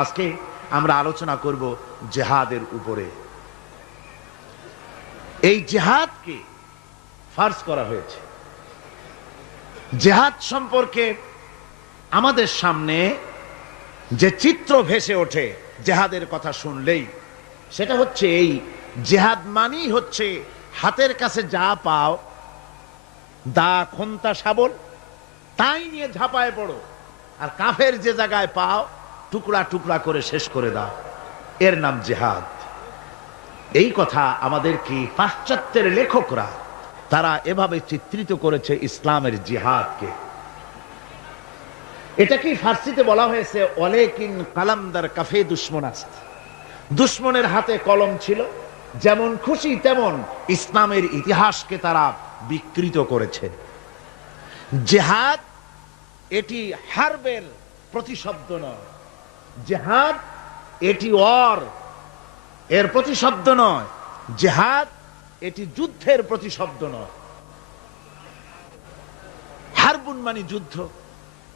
আজকে আমরা আলোচনা করব জিহাদের উপরে। এই জিহাদকে ফার্জ করা হয়েছে। জিহাদ সম্পর্কে আমাদের সামনে যে চিত্র ভেসে ওঠে জিহাদের কথা শুনলেই, সেটা হচ্ছে এই জিহাদ মানেই হচ্ছে হাতের কাছে যা পাও, দা খন্তা শাবল, তাই নিয়ে ঝাঁপায় পড়ো, আর কাফের যে জায়গায় পাও টুকরা টুকরা করে শেষ করে দাও। এর নাম জিহাদ। এই কথা আমাদের কি পাশ্চাত্যের লেখকরা তারা এভাবে চিত্রিত করেছে ইসলামের জিহাদকে। এটা কি ফার্সিতে বলা হয়েছে ওয়ালাকিন কালামদার কাফে দুশমন আস্ত। দুশমনের হাতে কলম ছিল, যেমন খুশি তেমন ইসলামের ইতিহাসকে তারা বিকৃত করেছে। জিহাদ এটি হারবের প্রতিশব্দ নয়, জিহাদ এটি এর প্রতিশব্দ নয়, জিহাদ এটি যুদ্ধের প্রতিশব্দ নয়। হারবুন মানে যুদ্ধ,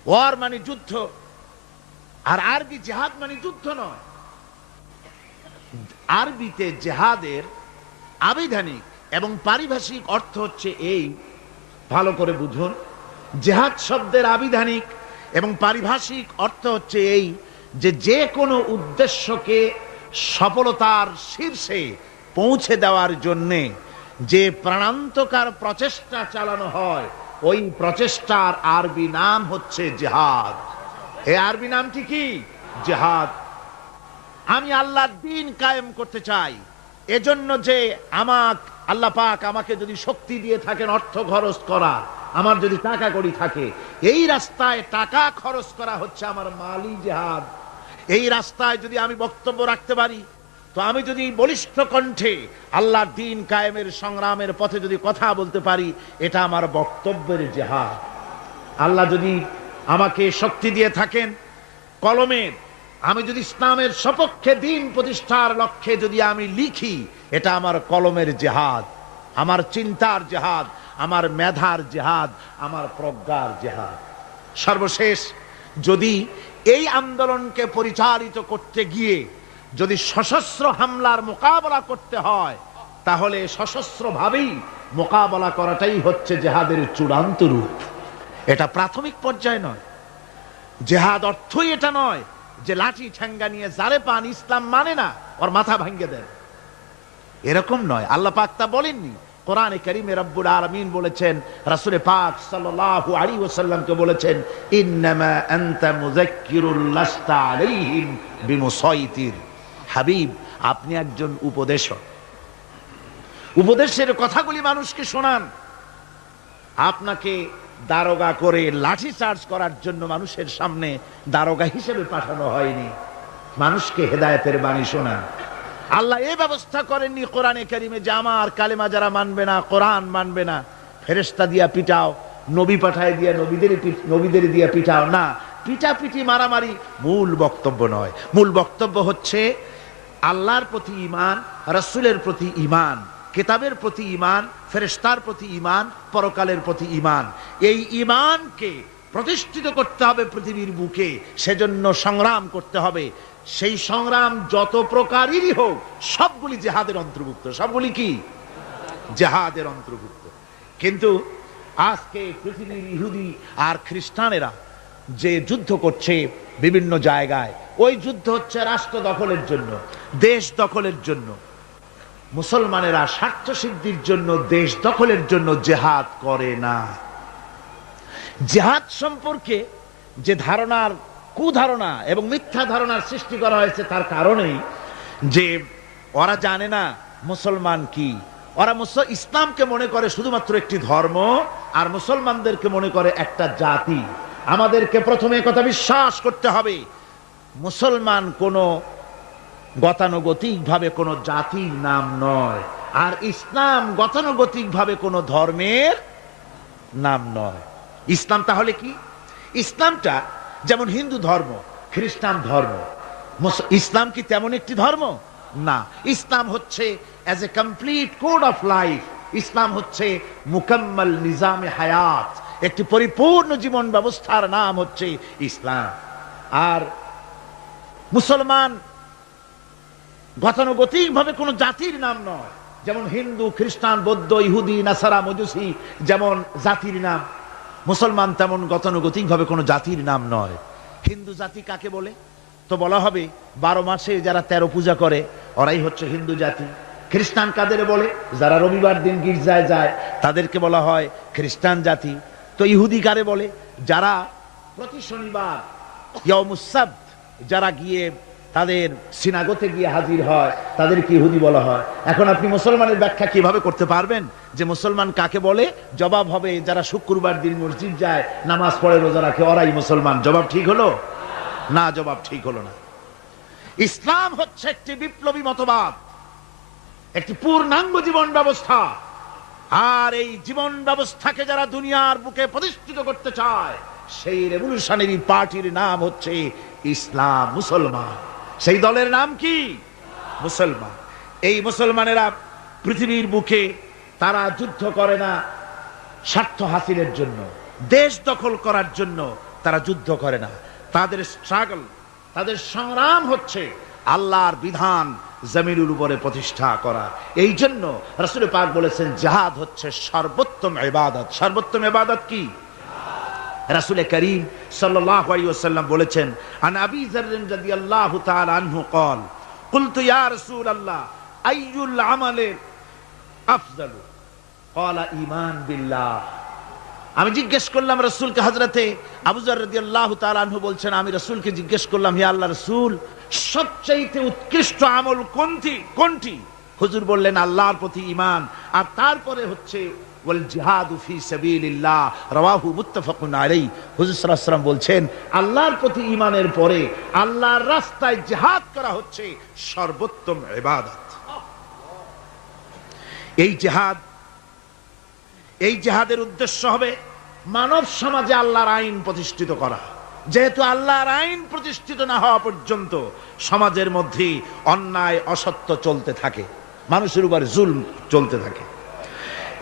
ওয়ার মানে যুদ্ধ, আর আরবি জিহাদ মানে যুদ্ধ নয়। আরবিতে জিহাদের আবিধানিক এবং পারিভাষিক অর্থ হচ্ছে এই, ভালো করে বুঝুন। জিহাদ শব্দের আবিধানিক এবং পারিভাষিক অর্থ হচ্ছে এই যে যে কোনো উদ্দেশ্যকে সফলতার শীর্ষে পৌঁছে দেওয়ার জন্যে যে প্রাণান্তকার প্রচেষ্টা চালানো হয়, ওই প্রচেষ্টার আরবি নাম হচ্ছে জিহাদ। এই আরবি নামটি কি? জিহাদ। আমি আল্লাহর দ্বীন কায়েম করতে চাই, এজন্য যে আল্লাহ পাক আমাকে যদি শক্তি দিয়ে থাকেন অর্থ খরচ করা, আমার যদি টাকা কড়ি থাকে, এই রাস্তায় টাকা খরচ করা হচ্ছে আমার মালি জিহাদ। এই রাস্তায় যদি আমি বক্তব্য রাখতে পারি, তো আমি যদি বলিষ্ঠ কণ্ঠে আল্লাহর দ্বীন কায়েমের সংগ্রামের পথে যদি কথা বলতে পারি, এটা আমার বক্তব্যের জিহাদ। আল্লাহ যদি আমাকে শক্তি দিয়ে থাকেন কলমের, আমি যদি ইসলামের সপক্ষে দ্বীন প্রতিষ্ঠার লক্ষ্যে যদি আমি লিখি, এটা আমার কলমের জিহাদ, আমার চিন্তার জিহাদ, আমার মেধার জিহাদ, আমার প্রজ্ঞার জিহাদ। সর্বশেষ যদি এই আন্দোলনকে পরিচালিত করতে গিয়ে যদি সশস্ত্র হামলার মোকাবেলা করতে হয়, তাহলে সশস্ত্রভাবেই মোকাবেলা করাটাই হচ্ছে জিহাদের চূড়ান্ত রূপ। এটা প্রাথমিক পর্যায়ে নয়। জিহাদ অর্থই এটা নয় যে লাঠি ঠ্যাঙ্গা নিয়ে যারে পান ইসলাম মানে না ওর মাথা ভাঙ্গে দেন, এরকম নয়। আল্লাহ পাক তা বলেননি। কোরআনে কারীমে রব্বুল আলামিন বলেছেন, রাসূল পাক সাল্লাল্লাহু আলাইহি ওয়াসাল্লামকে বলেছেন, ইন্নামা আনতা মুযাক্কিরুল লাস্তা আলাইহিম বিমুসাইতির। হাবিব, আপনি একজন উপদেশক, উপদেশের কথাগুলি মানুষকে শোনান। আপনাকে দারোগা করে লাঠি চার্জ করার জন্য মানুষের সামনে দারোগা হিসেবে পাঠানো হয়নি, মানুষকে হেদায়েতের বাণী শোনান। আল্লাহ এই ব্যবস্থা করেননি কোরআনে কারীমে যে আমার কালেমা যারা মানবে না, কোরআন মানবে না, ফেরেশতা দিয়া পিটাও, নবী পাঠায় দিয়া নবীদের দিয়া পিটাও। না, পিটাপিটি মারামারি মূল বক্তব্য নয়। মূল বক্তব্য হচ্ছে আল্লাহর প্রতি ঈমান, রাসূলের প্রতি ঈমান, কিতাবের প্রতি ঈমান, ফেরেশতার প্রতি ঈমান, পরকালের প্রতি ঈমান। এই ঈমানকে প্রতিষ্ঠিত করতে হবে পৃথিবীর বুকে, সেজন্য সংগ্রাম করতে হবে। সেই সংগ্রাম যত প্রকারেরই হোক, সবগুলি জিহাদের অন্তর্ভুক্ত। সবগুলি কি? জিহাদের অন্তর্ভুক্ত। কিন্তু আজকে পৃথিবীর ইহুদি আর খ্রিস্টানেরা যে যুদ্ধ করছে বিভিন্ন জায়গায়, ওই যুদ্ধ হচ্ছে রাষ্ট্র দখলের জন্য, দেশ দখলের জন্য। মুসলমানেরা স্বার্থ সিদ্ধির জন্য, দেশ দখলের জন্য জিহাদ করে না। জিহাদ সম্পর্কে যে ধারণার, কুধারণা এবং মিথ্যা ধারণার সৃষ্টি করা হয়েছে, তার কারণেই যে ওরা জানে না মুসলমান কি। ওরা ইসলামকে মনে করে শুধুমাত্র একটি ধর্ম, আর মুসলমানদেরকে মনে করে একটা জাতি। আমাদেরকে প্রথমে কথা বিশ্বাস করতে হবে, মুসলমান কোনো গতানুগতিক ভাবে কোনো জাতির নাম নয়, আর ইসলাম গতানুগতিক ভাবে কোনো ধর্মের নাম নয়। ইসলাম তাহলে কি? ইসলামটা যেমন হিন্দু ধর্ম, খ্রিস্টান ধর্ম, ইসলাম কি তেমন একটি ধর্ম? না। ইসলাম হচ্ছে as a complete code of life. ইসলাম হচ্ছে মুকাম্মাল নিজামে হায়াত, একটি পরিপূর্ণ জীবন ব্যবস্থার নাম হচ্ছে ইসলাম। আর মুসলমান গতানুগতিক ভাবে কোন জাতির নাম নয়, যেমন হিন্দু, খ্রিস্টান, বৌদ্ধ, ইহুদি, নাসারা, মজুসি যেমন জাতির নাম, মুসলমান তেমন গতানুগতিক ভাবে কোন জাতির নাম নয়। হিন্দু জাতি কাকে বলে? তো বলা হবে 12 মাসে যারা 13 পূজা করে ওরাই হচ্ছে হিন্দু জাতি। খ্রিস্টান কাদের বলে? যারা রবিবার দিন গির্জায় যায় তাদেরকে বলা হয় খ্রিস্টান জাতি। তো ইহুদি কারে বলে? যারা প্রতি শনিবার ইয়াউমুস সাbt যারা গিয়ে তাদের সিনাগোতে গিয়ে হাজির হয় তাদেরকে ইহুদি বলা হয়। এখন আপনি মুসলমানের ব্যাখ্যা কিভাবে করতে পারবেন যে মুসলমান কাকে বলে? জবাব হবে যারা শুক্রবার দিন মসজিদ যায়, নামাজ পড়ে, রোজা রাখে ওরাই মুসলমান। জবাব ঠিক হলো না? জবাব ঠিক হলো না। ইসলাম হচ্ছে একটি বিপ্লবী মতবাদ, একটি পূর্ণাঙ্গ জীবন ব্যবস্থা। আর এই জীবন ব্যবস্থাকে যারা দুনিয়ার বুকে প্রতিষ্ঠিত করতে চায় সেই রেভলিউশনারি পার্টির নাম হচ্ছে ইসলাম, মুসলমান। সেই দলের নাম কি? মুসলমান। এই মুসলমানেরা পৃথিবীর বুকে তারা যুদ্ধ করে না স্বার্থ হাসিলের জন্য, দেশ দখল করার জন্য তারা যুদ্ধ করে না। তাদের স্ট্রাগল, তাদের সংগ্রাম হচ্ছে আল্লাহর বিধান জমিনের উপরে প্রতিষ্ঠা করা। এই জন্য রাসূল পাক বলেছেন জিহাদ হচ্ছে সর্বোত্তম ইবাদত। সর্বোত্তম ইবাদত কি? রাসূল করিম সাল্লাল্লাহু আলাইহি ওয়াসাল্লাম বলেছেন, আন আবি যার রাদিয়াল্লাহু তাআলা আনহু قال قلت يا رسول الله اي العمل افضل قال ঈমান বিল্লাহ। আমি জিজ্ঞেস করলাম রাসূলকে, হযরতে আবু যর রাদিয়াল্লাহু তাআলা আনহু বলছেন আমি রাসূলকে জিজ্ঞেস করলাম, হে আল্লাহর রাসূল সবচেয়ে উৎকৃষ্ট আমল কোনটি? হুজুর বললেন আল্লাহর প্রতি ঈমান, আর তারপরে হচ্ছে ওয়াল জিহাদু ফি সাবিলিল্লাহ, রাওয়াহু মুত্তাফাকুন আলাইহি। হুজুর সাল্লাল্লাহু আলাইহি ওয়াসাল্লাম বলছেন আল্লাহর প্রতি ঈমানের পরে আল্লাহর রাস্তায় জিহাদ করা হচ্ছে সর্বোত্তম ইবাদত। এই জিহাদের উদ্দেশ্য হবে মানব সমাজে আল্লাহর আইন প্রতিষ্ঠিত করা। যেহেতু আল্লাহর আইন প্রতিষ্ঠিত না হওয়া পর্যন্ত সমাজের মধ্যে অন্যায়, অসত্য চলতে থাকে, মানুষের উপর জুলম চলতে থাকে।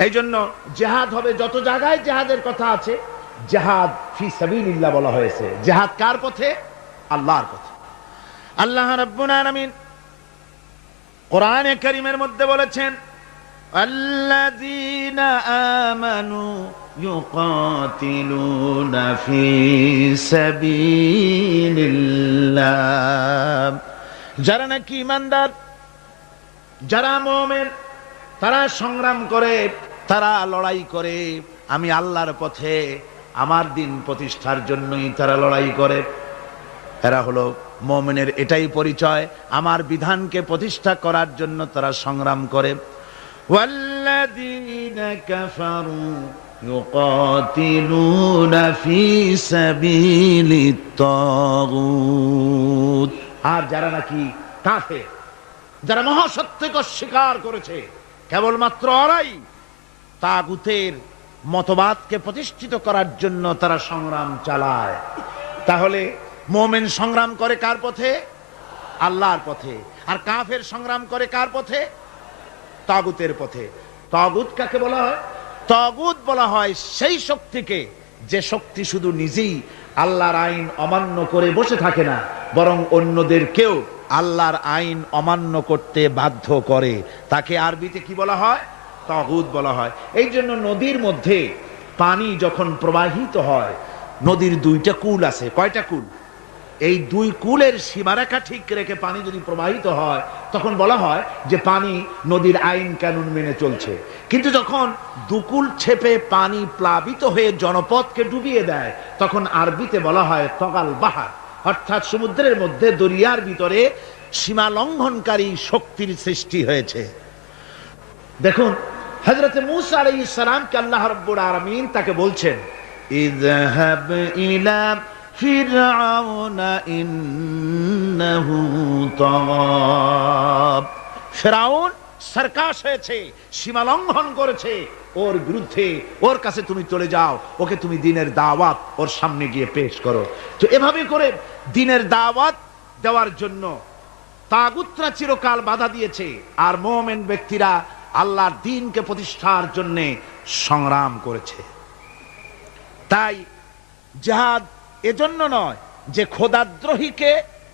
এই জন্য জিহাদ হবে, যত জায়গায় জিহাদের কথা আছে জিহাদ ফি সাবিলিল্লাহ বলা হয়েছে। জিহাদ কার পথে? আল্লাহর পথে। আল্লাহ রাব্বুল আলামিন কোরআনে কারীমের মধ্যে বলেছেন আল্লাযীনা আমানু ইউকাতিলুনা ফি সাবিলিল্লাহ, যারা নাকি ঈমানদার, যারা মুমিন, তারা সংগ্রাম করে, তারা লড়াই করে আমি আল্লাহর পথে, আমার দিন প্রতিষ্ঠার জন্যই তারা লড়াই করে। এরা হলো মুমিনের এটাই পরিচয়, আমার বিধানকে প্রতিষ্ঠা করার জন্য তারা সংগ্রাম করে। ওয়াল্লাযীনা কাফারু ইউকাতিলুনা ফি সাবিলিত তাগুত, আর যারা নাকি কাফের, যারা মহাসত্যকে অস্বীকার করেছে, কেবলমাত্র ওরাই তাগুতের মতবাদকে প্রতিষ্ঠিত করার জন্য তারা সংগ্রাম চালায়। তাহলে মুমিন সংগ্রাম করে কার পথে? আল্লাহর পথে। আর কাফের সংগ্রাম করে কার পথে? তাগুতের পথে। তাগুত কাকে বলা হয়? তাগুত বলা হয় সেই শক্তিকে যে শক্তি শুধু নিজেই আল্লাহর আইন অমান্য করে বসে থাকে না, বরং অন্যদেরকেও আল্লাহর আইন অমান্য করতে বাধ্য করে। তাকে আরবিতে কি বলা হয়? তাগুত বলা হয়। এই জন্য নদীর মধ্যে পানি যখন প্রবাহিত হয়, নদীর দুইটা কূল আছে। কয়টা কূল? এই দুই কূলের সীমারেখা ঠিক রেখে পানি যদি প্রবাহিত হয় তখন বলা হয় যে পানি নদীর আইন কানুন মেনে চলছে। কিন্তু যখন দুকুল ছেপে পানি প্লাবিত হয়ে জনপদকে ডুবিয়ে দেয় তখন আরবিতে বলা হয় তগাল বাহার, অর্থাৎ সমুদ্রের মধ্যে, দরিয়ার ভিতরে সীমা লঙ্ঘনকারী শক্তির সৃষ্টি হয়েছে। দেখুন হযরত মূসা আলাইহিস সালামকে আল্লাহ রাব্বুল আলামিন তাকে বলছেন ইযহাব ইলা ফিরআউনা ইন্নাহু তাগাব, ফিরআউন সরকাশ হয়েছে, সীমা লঙ্ঘন করেছে, ওর বিরুদ্ধে, ওর কাছে তুমি চলে যাও, ওকে তুমি দ্বীনের দাওয়াত ওর সামনে গিয়ে পেশ করো। তো এভাবে করে দ্বীনের দাওয়াত দেওয়ার জন্য তাগুতরা চিরকাল বাধা দিয়েছে, আর মুমিন ব্যক্তিরা আল্লাহর দ্বীনকে প্রতিষ্ঠার জন্য সংগ্রাম করেছে। তাই জিহাদ এজন্য নয় যে খোদাদ্রোহীকে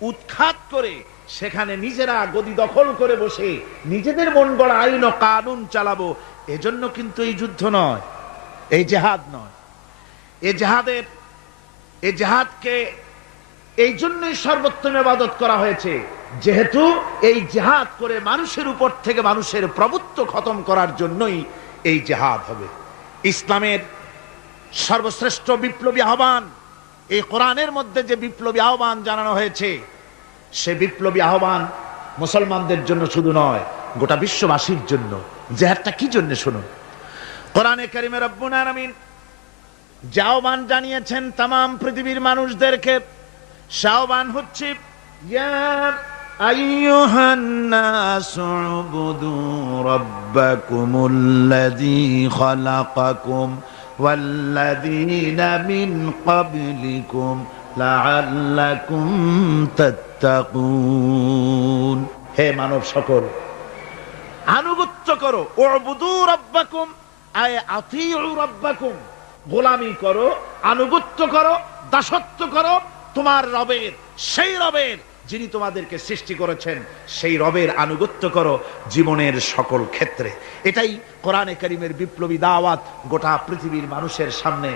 উৎখাত করে সেখানে নিজেরা গদি দখল করে বসে নিজেদের মন গড়া আইন ও কানুন চালাবো, এজন্য কিন্তু এই যুদ্ধ নয়, এই জেহাদ নয়। এই জেহাদকে এই জন্যই সর্বোত্তম ইবাদত করা হয়েছে, যেহেতু এই জেহাদ করে মানুষের উপর থেকে মানুষের প্রভুত্ব খতম করার জন্যই এই জেহাদ হবে। ইসলামের সর্বশ্রেষ্ঠ বিপ্লবী আহ্বান, এই কোরআনের মধ্যে যে বিপ্লবী আহ্বান জানানো হয়েছে, সে বিপ্লবী আহ্বান মুসলমানদের জন্য শুধু নয়, গোটা বিশ্ববাসীর জন্য। জেহাদটা কি জন্য শুনুন। কোরআনে কারিমে রব্বুল আলামিন যে আহ্বান জানিয়েছেন তামাম পৃথিবীর মানুষদেরকে, সে আহ্বান হচ্ছে ইয়া আইয়ুহান নাসু উবুদু রাব্বাকুমুল্লাযী খালাকাকুম ওয়াল্লাযীনা মিন ক্বাবলিকুম লাআল্লাকুম তাত্তাকুন। হে মানব সকল, আনুগত্য করো। উবুদু রাব্বাকুম আয় আতিউ রাব্বাকুম, গোলামি করো, আনুগত্য করো, দাসত্ব করো তোমার রবের, সেই রবের যিনি তোমাদেরকে সৃষ্টি করেছেন, সেই রবের আনুগত্য করো জীবনের সকল ক্ষেত্রে। এটাই কোরআনে কারীমের বিপ্লবী দাওয়াত গোটা পৃথিবীর মানুষের সামনে।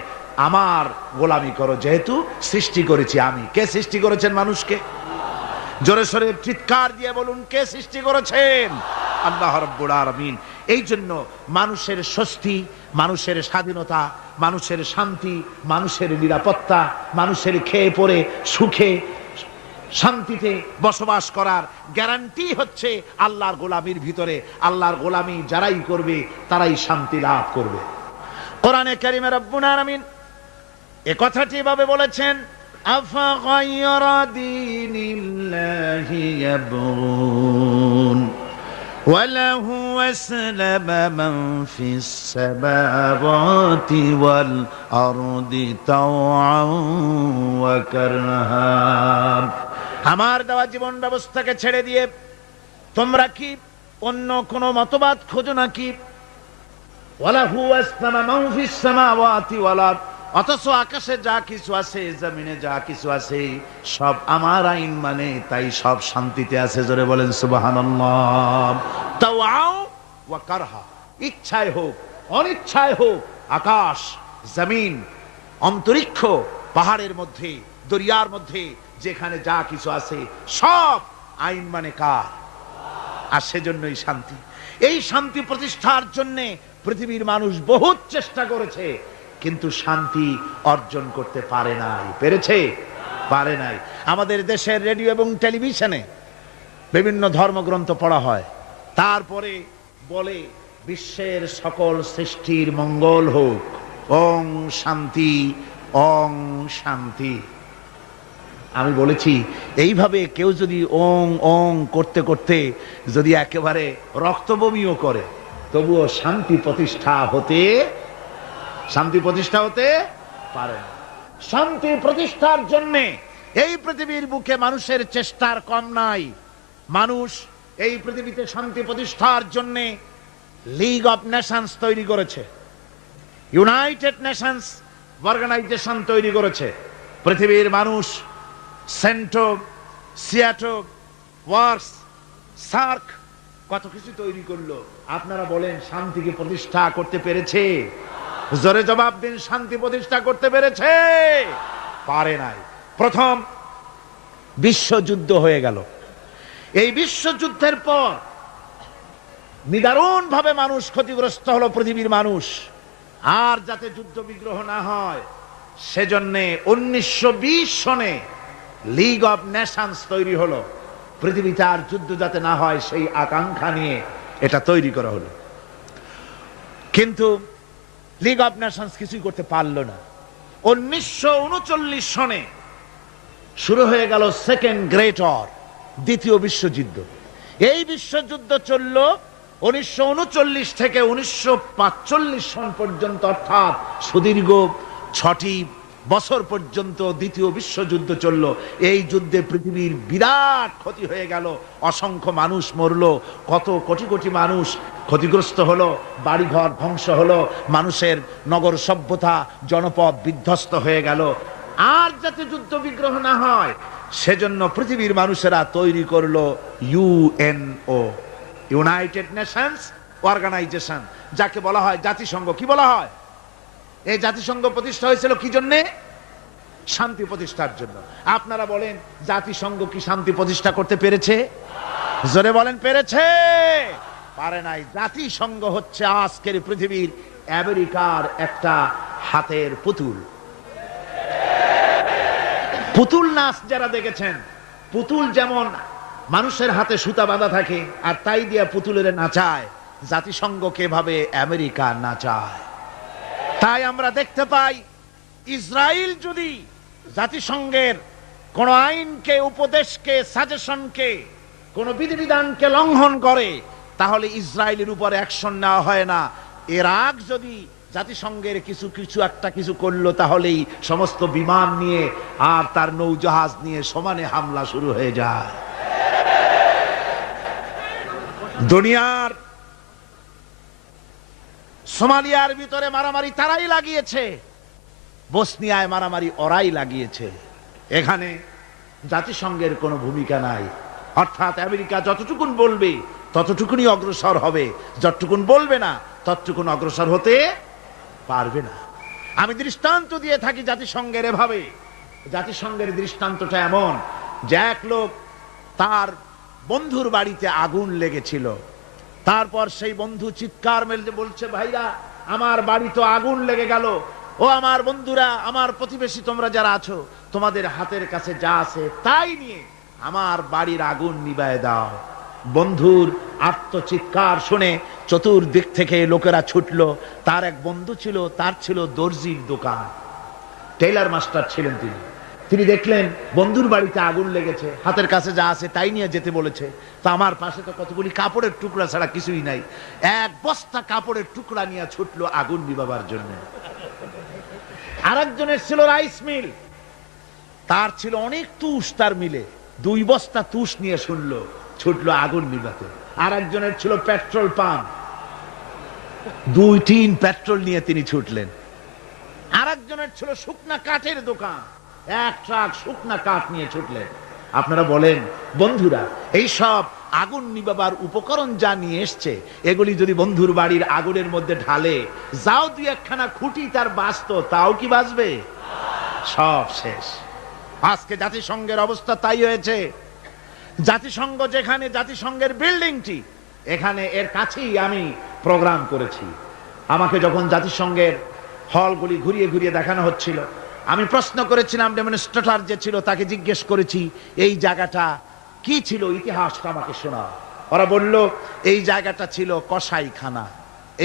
আমার গোলামি করো, যেহেতু সৃষ্টি করেছি আমি। কে সৃষ্টি করেছেন মানুষকে? জোরে সোরে চিৎকার দিয়ে বলুন, কে সৃষ্টি করেছেন? আল্লাহ রাব্বুল আলামিন। এই জন্য মানুষের স্বস্তি, মানুষের স্বাধীনতা, মানুষের শান্তি, মানুষের নিরাপত্তা, মানুষের খেয়ে পরে সুখে শান্তিতে বসবাস করার গ্যারান্টি হচ্ছে আল্লাহর গোলামির ভিতরে। আল্লাহর গোলামি যারাই করবে তারাই শান্তি লাভ করবে। কোরআনে কারীমে রব্বুল আলামিন এ কথাটি এভাবে বলেছেন, আফা গায়রা দীনিল্লাহি ইয়াবগুন وله أسلم من في السماوات والأرض طوعا وكرها। আমার দেওয়া জীবন ব্যবস্থাকে ছেড়ে দিয়ে তোমরা কি অন্য কোন মতবাদ খোঁজো নাকি? ওয়ালাহু আসলামা মান ফিস সামাওয়াতি ওয়াল আরদ, অথচ আকাশে যা কিছু আছে, জমিনে যা কিছু আছে, সব আমার আইন মানে, তাই সব শান্তিতে আছে। জোরে বলেন সুবহানাল্লাহ। তাওআও ওয়া কারহা, ইচ্ছায় হোক অনিচ্ছায় হোক, আকাশ জমিন অন্তরিক্ষ পাহাড়ের মধ্যে দরিয়ার মধ্যে যেখানে যা কিছু আছে সব আইন মানে কার? আর সেজন্যই শান্তি। এই শান্তি প্রতিষ্ঠার জন্য পৃথিবীর মানুষ বহুত চেষ্টা করেছে, কিন্তু শান্তি অর্জন করতে পারে নাই। পেরেছে? পারে নাই। আমাদের দেশের রেডিও এবং টেলিভিশনে বিভিন্ন ধর্মগ্রন্থ পড়া হয়, তারপরে বলে বিশ্বের সকল সৃষ্টির মঙ্গল হোক, ওং শান্তি, ওং শান্তি। আমি বলেছি, এইভাবে কেউ যদি ওং ওং করতে করতে যদি একেবারে রক্তবমিও করে, তবুও শান্তি প্রতিষ্ঠা হতে পারে না। শান্তি প্রতিষ্ঠার জন্য এই পৃথিবীর বুকে মানুষের চেষ্টার কম নাই। মানুষ এই পৃথিবীতে শান্তি প্রতিষ্ঠার জন্য লিগ অফ নেশনস তৈরি করেছে, ইউনাইটেড নেশনস অর্গানাইজেশন তৈরি করেছে। পৃথিবীর মানুষ সেন্টো, সিয়াটো, ওয়ার্কস, সার্ক কত কিছু তৈরি করলো। আপনারা বলেন, শান্তিকে প্রতিষ্ঠা করতে পেরেছে? জোরে জবাব দিন, শান্তি প্রতিষ্ঠা করতে পেরেছে? পারে নাই। প্রথম বিশ্বযুদ্ধ হয়ে গেল। এই বিশ্বযুদ্ধের পর নিদারুণ ভাবে মানুষ ক্ষতিগ্রস্ত হলো, পৃথিবীর মানুষ। আর যাতে যুদ্ধ বিগ্রহ না হয় সেজন্য 1920 সনে লিগ অফ নেশনস তৈরি হলো। পৃথিবীতে আর যুদ্ধ যাতে না হয় সেই আকাঙ্ক্ষা নিয়ে এটা তৈরি করা হলো। কিন্তু লিগ অফ নেশনস কিছুই করতে পারল না। 1939 সনে শুরু হয়ে গেল সেকেন্ড গ্রেট ওয়ার, দ্বিতীয় বিশ্বযুদ্ধ। এই বিশ্বযুদ্ধ চলল 1939 থেকে 1945 সন পর্যন্ত, অর্থাৎ সুদীর্ঘ 6টি বছর পর্যন্ত দ্বিতীয় বিশ্বযুদ্ধ চলল। এই যুদ্ধে পৃথিবীর বিরাট ক্ষতি হয়ে গেল, অসংখ্য মানুষ মরলো, কত কোটি কোটি মানুষ ক্ষতিগ্রস্ত হলো, বাড়িঘর ধ্বংস হলো, মানুষের নগর সভ্যতা জনপদ বিধ্বস্ত হয়ে গেল। আর যাতে যুদ্ধ বিগ্রহ না হয় সেজন্য পৃথিবীর মানুষেরা তৈরি করলো ইউএনও, ইউনাইটেড নেশনস অর্গানাইজেশন, যাকে বলা হয় জাতিসংঘ। কি বলা হয়? এই জাতিসংঘ প্রতিষ্ঠা হয়েছিল কি জন্যে? শান্তি প্রতিষ্ঠার জন্য। আপনারা বলেন জাতিসংঘ কি শান্তি প্রতিষ্ঠা করতে পেরেছে? জোরে বলেন, পেরেছে? পারে নাই। জাতিসংঘ হচ্ছে আজকের পৃথিবীর আমেরিকার একটা হাতের পুতুল। পুতুল নাচ যারা দেখেছেন, পুতুল যেমন মানুষের হাতে সুতা বাঁধা থাকে আর তাই দিয়ে পুতুলের নাচায়, জাতিসংঘকে এভাবে আমেরিকা নাচায়। তাই আমরা দেখতে পাই ইসরায়েল যদি জাতিসংঘের কোন আইনকে, উপদেশকে, সাজেশনকে, কোন বিধিবিধানকে লঙ্ঘন করে, তাহলে ইসরায়েলের উপর অ্যাকশন নেওয়া হয় না। ইরাক যদি জাতিসংঘের কিছু করলো, তাহলেই সমস্ত বিমান নিয়ে আর তার নৌজাহাজ নিয়ে সমানে হামলা শুরু হয়ে যায়। দুনিয়ার সোমালিয়ার ভিতরে মারামারি তারাই লাগিয়েছে, বসনিয়ায় মারামারি ওরাই লাগিয়েছে। এখানে জাতিসংঘের কোনো ভূমিকা নাই। অর্থাৎ আমেরিকা যতটুকুন বলবে ততটুকুনি অগ্রসর হবে, যতটুকুন বলবে না ততটুকুন অগ্রসর হতে পারবে না। আমি দৃষ্টান্ত দিয়ে থাকি জাতিসংঘের এভাবে। জাতিসংঘের দৃষ্টান্তটা এমন যে এক লোক, তার বন্ধুর বাড়িতে আগুন লেগেছিল। তারপর সেই বন্ধু চিৎকার মেলে বলছে, ভাইরা আমার বাড়ি তো আগুন লেগে গেল, ও আমার বন্ধুরা, আমার প্রতিবেশী, তোমরা যারা আছো, তোমাদের হাতের কাছে যা আছে তাই নিয়ে আমার বাড়ির আগুন নিভায়ে দাও। বন্ধুর আর্তচিৎকার শুনে চতুর্দিক থেকে লোকেরা ছুটলো। তার এক বন্ধু ছিল, তার ছিল দর্জির দোকান, টেইলার মাস্টার ছিলেন তিনি। তিনি দেখলেন বন্ধুর বাড়িতে আগুন লেগেছে, হাতের কাছে যা আছে তাই নিয়ে যেতে বলেছে। তো আমার পাশে তো কতগুলি কাপড়ের টুকরা ছাড়া কিছুই নাই। এক বস্তা কাপড়ের টুকরা নিয়ে ছুটলো আগুন নিভাবার জন্য। আরেকজনের ছিল রাইস মিল, তার ছিল অনেক তুষ তার মিলে, 2 বস্তা তুষ নিয়ে ছুটলো আগুন নিভাতে। আরেকজনের ছিল পেট্রোল পাম্প, 2-3 পেট্রোল নিয়ে তিনি ছুটলেন। আরেকজনের ছিল শুকনা কাঠের দোকান, 1 ট্রাক শুকনা কাঠ নিয়ে ছুটলেন। আপনারা বলেন বন্ধুরা, এই সব আগুন নিভাবার উপকরণ যা নিয়ে এসছে, এগুলি যদি বন্ধুর বাড়ির আগুনের মধ্যে ঢালে, যাও 2-1খানা খুঁটি তার বাঁচত, তাও কি বাঁচবে? সব শেষ। আজকে জাতিসংঘের অবস্থা তাই হয়েছে। জাতিসংঘ যেখানে, জাতিসংঘের বিল্ডিংটি এখানে, এর কাছেই আমি প্রোগ্রাম করেছি। আমাকে যখন জাতিসংঘের হলগুলি ঘুরিয়ে ঘুরিয়ে দেখানো হচ্ছিল, আমি প্রশ্ন করেছিলাম, ডেমনস্ট্রেটর যে ছিল তাকে জিজ্ঞেস করেছি এই জায়গাটা কি ছিল, ইতিহাসটা আমাকে শোনা। ওরা বলল এই জায়গাটা ছিল কসাইখানা।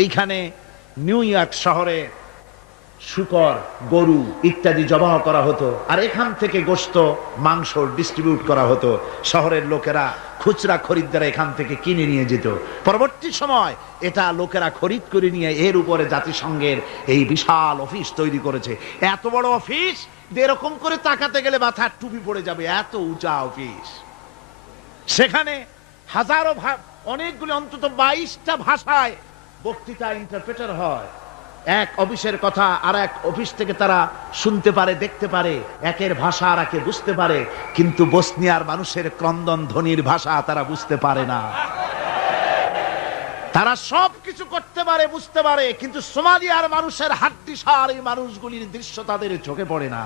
এইখানে নিউ ইয়র্ক শহরে শুকর, গরু ইত্যাদি জবাহ করা হতো, আর এখান থেকে গোশত, মাংস ডিস্ট্রিবিউট করা হতো। শহরের লোকেরা, খুচরা খরিদ্দার এখান থেকে কিনে নিয়ে যেত। পরবর্তী সময় এটা লোকেরা খরিদ করে নিয়ে এর উপরে জাতিসংঘের এই বিশাল অফিস তৈরি করেছে। এত বড় অফিস, এরকম করে তাকাতে গেলে মাথার টুপি পড়ে যাবে, এত উঁচা অফিস। সেখানে হাজারো, অনেকগুলি, অন্তত 22টা ভাষায় বক্তৃতা ইন্টারপ্রেটার হয়। এক অফিসের কথা আর এক অফিস থেকে তারা শুনতে পারে, দেখতে পারে, একের ভাষা আর একে বুঝতে পারে। কিন্তু বসনিয়ার মানুষের ক্রন্দন ধ্বনির ভাষা তারা বুঝতে পারে না। তারা সব কিছু করতে পারে, বুঝতে পারে, কিন্তু সোমালিয়ার মানুষের হাড্ডিসার এই মানুষগুলির দৃশ্য তাদের চোখে পড়ে না।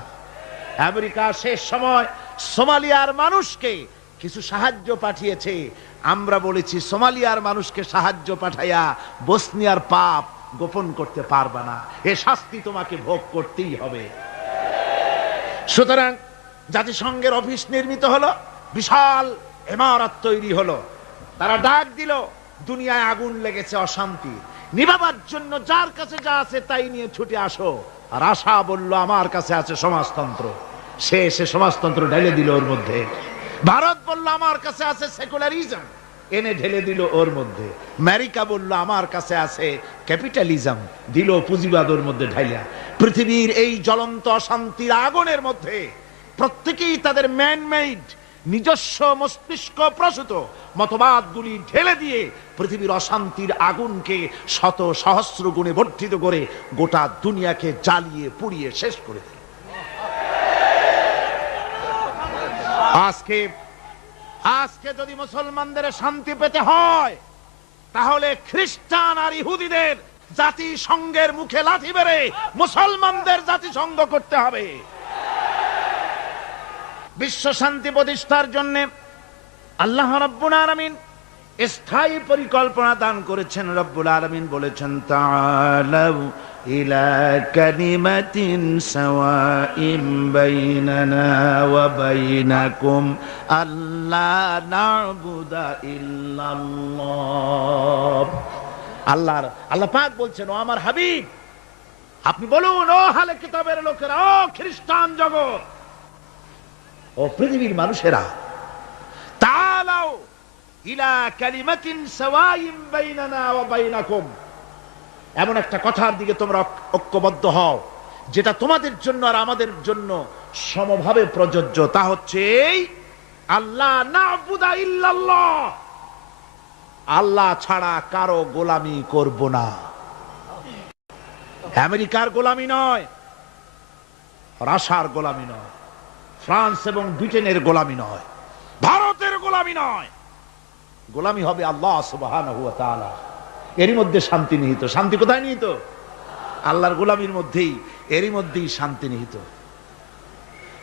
আমেরিকা শেষ সময় সোমালিয়ার মানুষকে কিছু সাহায্য পাঠিয়েছে। আমরা বলেছি সোমালিয়ার মানুষকে সাহায্য পাঠাইয়া বসনিয়ার পাপ গোপন করতে পারবে না, এ শাস্তি তোমাকে ভোগ করতেই হবে। সুতরাং জাতিসংঘের অফিস নির্মিত হলো, বিশাল ইমারত তৈরি হলো। তারা ডাক দিল, দুনিয়ায় আগুন লেগেছে, অশান্তি নিভাবার জন্য যার কাছে যা আছে তাই নিয়ে ছুটে আসো। আর আশা বলল আমার কাছে আছে সমাজতন্ত্র, সে এসে সমাজতন্ত্র ঢেলে দিল ওর মধ্যে। ভারত বলল আমার কাছে আছে সেকুলারিজম, এনে ঢেলে দিল ওর মধ্যে। আমেরিকা বলল আমার কাছে আছে ক্যাপিটালিজম, দিল পুঁজিবাদ ওর মধ্যে ঢাইলা। পৃথিবীর এই জ্বলন্ত অশান্তির আগুনের মধ্যে প্রত্যেকেই তাদের ম্যানমেড নিজস্ব মস্তিষ্ক প্রসূত মতবাদগুলি ঢেলে দিয়ে পৃথিবীর অশান্তির আগুনকে শত সহস্র গুণে বর্ধিত করে গোটা দুনিয়াকে জ্বালিয়ে পুড়িয়ে শেষ করে দিল। আজকে যদি মুসলমানদের শান্তি পেতে হয়, তাহলে খ্রিস্টান আর ইহুদিদের জাতিসংঘের মুখে লাথি মেরে মুসলমানদের জাতিসংঘ করতে হবে। বিশ্ব শান্তি প্রতিষ্ঠার জন্য আল্লাহ রাব্বুল আলামিন স্থায়ী পরিকল্পনা দান করেছেন। রব্বুল আলামিন বলেছেন, তাআলাউ ইলা কালিমাতিন সাওয়াইন বাইনানা ওয়া বাইনাকুম আল্লা না'বুদা ইল্লাল্লাহ। আল্লাহ পাক বলছেন, ও আমার হাবিব, আপনি বলুন, ও আহলে কিতাবের লোকেরা, ও খ্রিস্টান জগৎ, ও পৃথিবীর মানুষেরা, তাআলাউ ইলা কালিমাতিন সাওয়াইন বাইনানা ওয়া বাইনাকুম, এমন একটা কথার দিকে তোমরা ঐক্যবদ্ধ হও যেটা তোমাদের জন্য আর আমাদের জন্য সমভাবে প্রযোজ্য। তা হচ্ছে এই, আল্লাহ না'বুদা ইল্লাল্লাহ, আল্লাহ ছাড়া কারো গোলামি করব না। আমেরিকার গোলামি নয়, রাশিয়ার গোলামি নয়, ফ্রান্স এবং ব্রিটেনের গোলামি নয়, ভারতের গোলামি নয়, গোলামি হবে আল্লাহ সুবহানাহু ওয়া তাআলা। এরই মধ্যে শান্তি নিহিত। শান্তি কোথায় নিহিত? আল্লাহর গোলামির মধ্যেই, এরই মধ্যেই শান্তি নিহিত।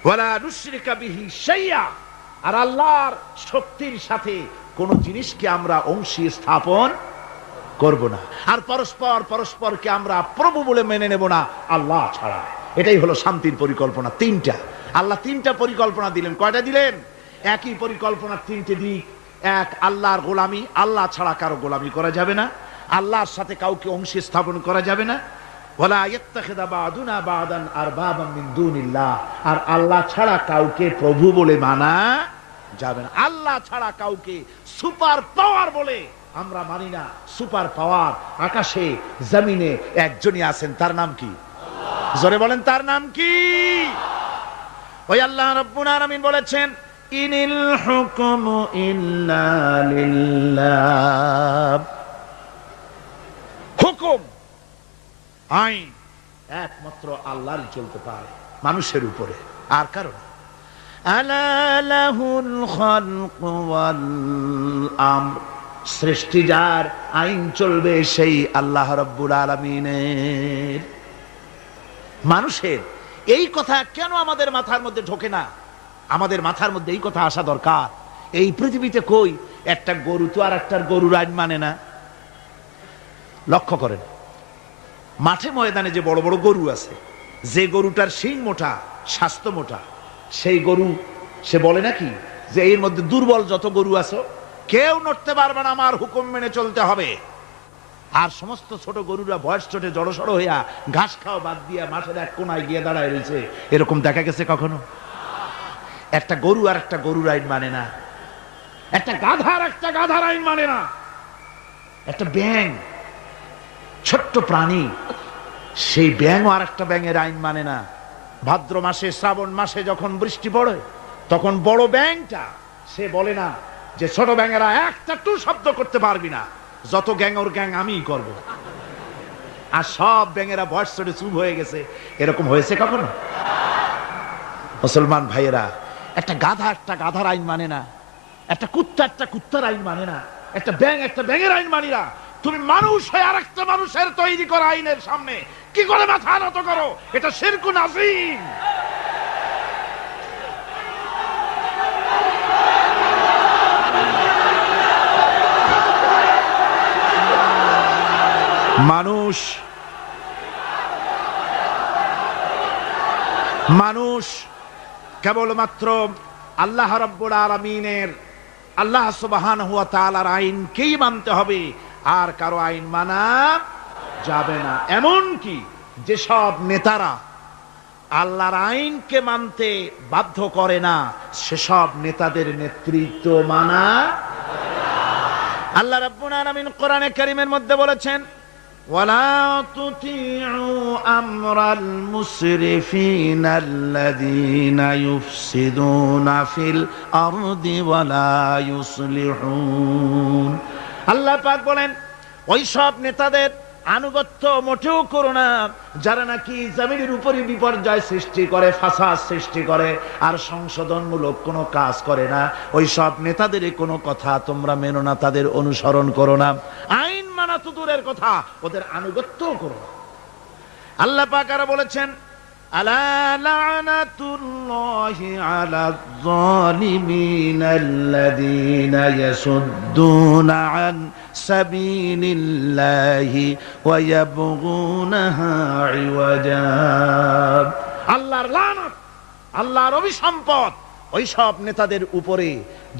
ওয়ালা নুশরিকা বিহি শাইআ, আর আল্লাহর শক্তির সাথে কোন জিনিসকে আমরা অংশী স্থাপন করব না। আর পরস্পরকে আমরা প্রভু বলে মেনে নেব না আল্লাহ ছাড়া। এটাই হলো শান্তির পরিকল্পনা। তিনটা আল্লাহ তিনটা পরিকল্পনা দিলেন। কয়টা দিলেন? একই পরিকল্পনার তিনটে দিক। এক, আল্লাহর গোলামি, আল্লাহ ছাড়া কারো গোলামি করা যাবে না, আল্লাহর সাথে কাউকে অংশী স্থাপন করা যাবে না। ওয়ালা ইয়াত্তাখিযা বা'দুনা বা'দান আরবাবাম মিন দুনিল্লাহ, আর আল্লাহ ছাড়া কাউকে প্রভু বলে মানা যাবে না। আল্লাহ ছাড়া কাউকে সুপার পাওয়ার বলে আমরা মানি না। সুপার পাওয়ার আকাশে জমিনে একজনই আছেন, তার নাম কি? জোরে বলেন, তার নাম কি? ওই আল্লাহ রাব্বুল আলামিন বলেছেন, ইনিল হুকমু ইল্লা লিল্লাহ, হুকুম, আইন একমাত্র আল্লাহরই চলতে পারে, মানুষের উপরে আর কারণ। আলা লাহুল খালকু ওয়াল আমর, সৃষ্টি যার, আইন চলবে সেই আল্লাহ রাব্বুল আলামিনের। মানুষের এই কথা কেন আমাদের মাথার মধ্যে ঢোকে না? আমাদের মাথার মধ্যে এই কথা আসা দরকার। এই পৃথিবীতে কই একটা গরু তো আর একটার গরুর আইন মানে না। লক্ষ্য করেন, মাঠে ময়দানে যে বড় বড় গরু আছে, যে গরুটার শিং মোটা, স্বাস্থ্য মোটা, সেই গরু সে বলে নাকি যে এর মধ্যে দুর্বল যত গরু আছে কেউ নড়তে পারবে না, আমার হুকুম মেনে চলতে হবে। আর সমস্ত ছোট গরুরা বয়স ছোটে জড়সড় হইয়া ঘাস খাওয়া বাদ দিয়া মাঠের এক কোনায় গিয়ে দাঁড়ায় রয়েছে, এরকম দেখা গেছে কখনো? একটা গরু আর একটা গরুর আইন মানে না, একটা গাধার একটা গাধার আইন মানে না, একটা ব্যাঙ ছোট্ট প্রাণী, সেই ব্যাঙ আর একটা ব্যাঙের আইন মানে না। ভাদ্র মাসে, শ্রাবণ মাসে যখন বৃষ্টি পড়ে, তখন বড় ব্যাঙটা সে বলে না যে ছোট ব্যাঙেরা একটা টু শব্দ করতে পারবি না, যত গ্যাং ওর গ্যাং আমিই করব। আর সব ব্যাঙেরা বয়স ছোটে চুপ হয়ে গেছে, এরকম হয়েছে কখনো? মুসলমান ভাইয়েরা, একটা গাধা একটা গাধার আইন মানে না, একটা কুত্তার আইন মানে না, একটা ব্যাঙের আইন মানি না। তুমি মানুষ হয়ে আর একটা মানুষের তৈরি করা আইনের সামনে কি করে মাথা নত করো? এটা শিরকুন আযীম। মানুষ কেবলমাত্র আল্লাহ রাব্বুল আলামিনের, আল্লাহ সুবহানাহু ওয়া তাআলার আইনকেই মানতে হবে, আর কারো আইন মানা যাবে না। এমন কি যেসব নেতারা আল্লাহর আইনকে মানতে বাধ্য করে না, সেসব নেতাদের নেতৃত্ব মানা। আল্লাহ রাব্বুল আলামিন কোরআনে কারীমের মধ্যে বলেছেন, ওয়ালা তুতিউ আমরাল মুসরিফিনাল্লাযীনা ইউফসিদুনা ফিল আরদি ওয়ালা ইউসলিহুন। আল্লাহ পাক বলেন, ওই সব নেতাদের আনুগত্য মোটেও করো না যারা নাকি জমিনের উপরে বিপর্যয় সৃষ্টি করে, ফাসাদ সৃষ্টি করে আর সংশোধনমূলক কোনো কাজ করে না। ওই সব নেতাদের কোনো কথা তোমরা মেনো না, তাদের অনুসরণ করো না। আইন মানা তো দূরের কথা, ওদের আনুগত্যও করো না। আল্লাহ পাক আরো বলেছেন, আলা লানাতুল্লাহি আলায যালিমিন আল্লাযীনা ইয়াসুদ্দুনা আন সাবিলিল্লাহি ওয়া ইয়াবগুনাহা ইওয়াজা। আল্লাহর লানত, আল্লাহর অভিসম্পদ ওই সব নেতাদের উপরে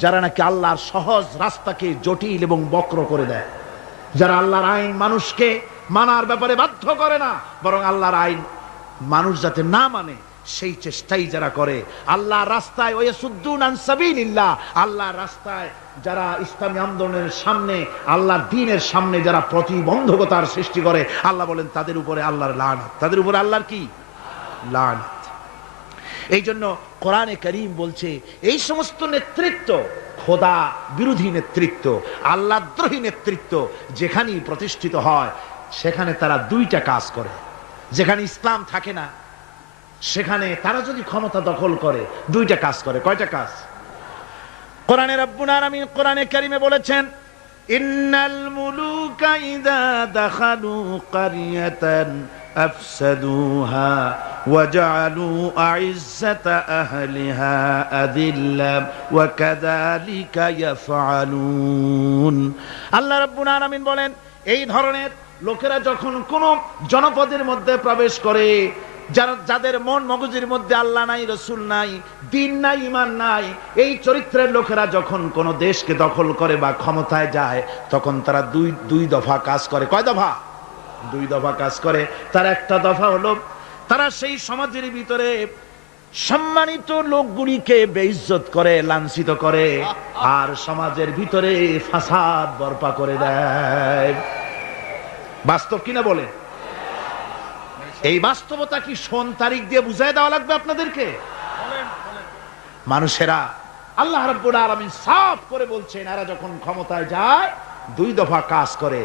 যারা নাকি আল্লাহর সহজ রাস্তাকে জটিল এবং বক্র করে দেয়, যারা আল্লাহর আইন মানুষকে মানার ব্যাপারে বাধ্য করে না, বরং আল্লাহর আইন মানুষ যাতে না মানে সেই চেষ্টাই যারা করে। আল্লাহর রাস্তায় ওয়াসুদ্দুন আন সাবিলিল্লাহ, আল্লাহর রাস্তায় যারা ইসলামী আন্দোলনের সামনে, আল্লাহর দ্বীনের সামনে যারা প্রতিবন্ধকতার সৃষ্টি করে, আল্লাহ বলেন তাদের উপরে আল্লাহর লানত, তাদের উপরে আল্লাহর কি লানত। এই জন্য কোরআনে কারীম বলছে এই সমস্ত নেতৃত্ব খোদা বিরোধী নেতৃত্ব, আল্লাহদ্রোহী নেতৃত্ব যেখানেই প্রতিষ্ঠিত হয় সেখানে তারা দুইটা কাজ করে। যেখানে ইসলাম থাকে না সেখানে তারা যদি ক্ষমতা দখল করে দুইটা কাজ করে। কয়টা কাজ? কোরআনে রব্বুল আলামিন কোরআনে কারীমে বলেছেন, ইন্নাল মুলুকা ইযা দাখালু ক্বারিয়াতান আফসাদুহা ওয়া জাআলু আইজ্জাতা আহলিহা আযিল্লা ওয়া কাযালিকা ইয়াফআলুন। আল্লাহ রাব্বুল আলামিন বলেন, এই ধরনের লোকেরা যখন কোন জনপদের মধ্যে প্রবেশ করে, যাদের মন মগজের মধ্যে আল্লাহ নাই, রসুল নাই, দ্বীন নাই, ঈমান নাই, এই চরিত্রের লোকেরা যখন কোন দেশকে দখল করে বা ক্ষমতায় যায় তখন তারা দুই দফা কাজ করে। কয় দফা? দুই দফা কাজ করে। তার একটা দফা হলো তারা সেই সমাজের ভিতরে সম্মানিত লোকগুলিকে বেইজ্জত করে, লাঞ্ছিত করে আর সমাজের ভিতরে ফাসাদ বরপা করে দেয়। বাস্তব কিনা বলে? এই বাস্তবতা কি সন তারিখ দিয়ে বুঝাই দেওয়া লাগবে আপনাদেরকে? মানুষেরা আল্লাহ রাব্বুল আলামিন সাফ করে বলছেন, এরা যখন ক্ষমতায় যায় দুই দফা কাজ করে।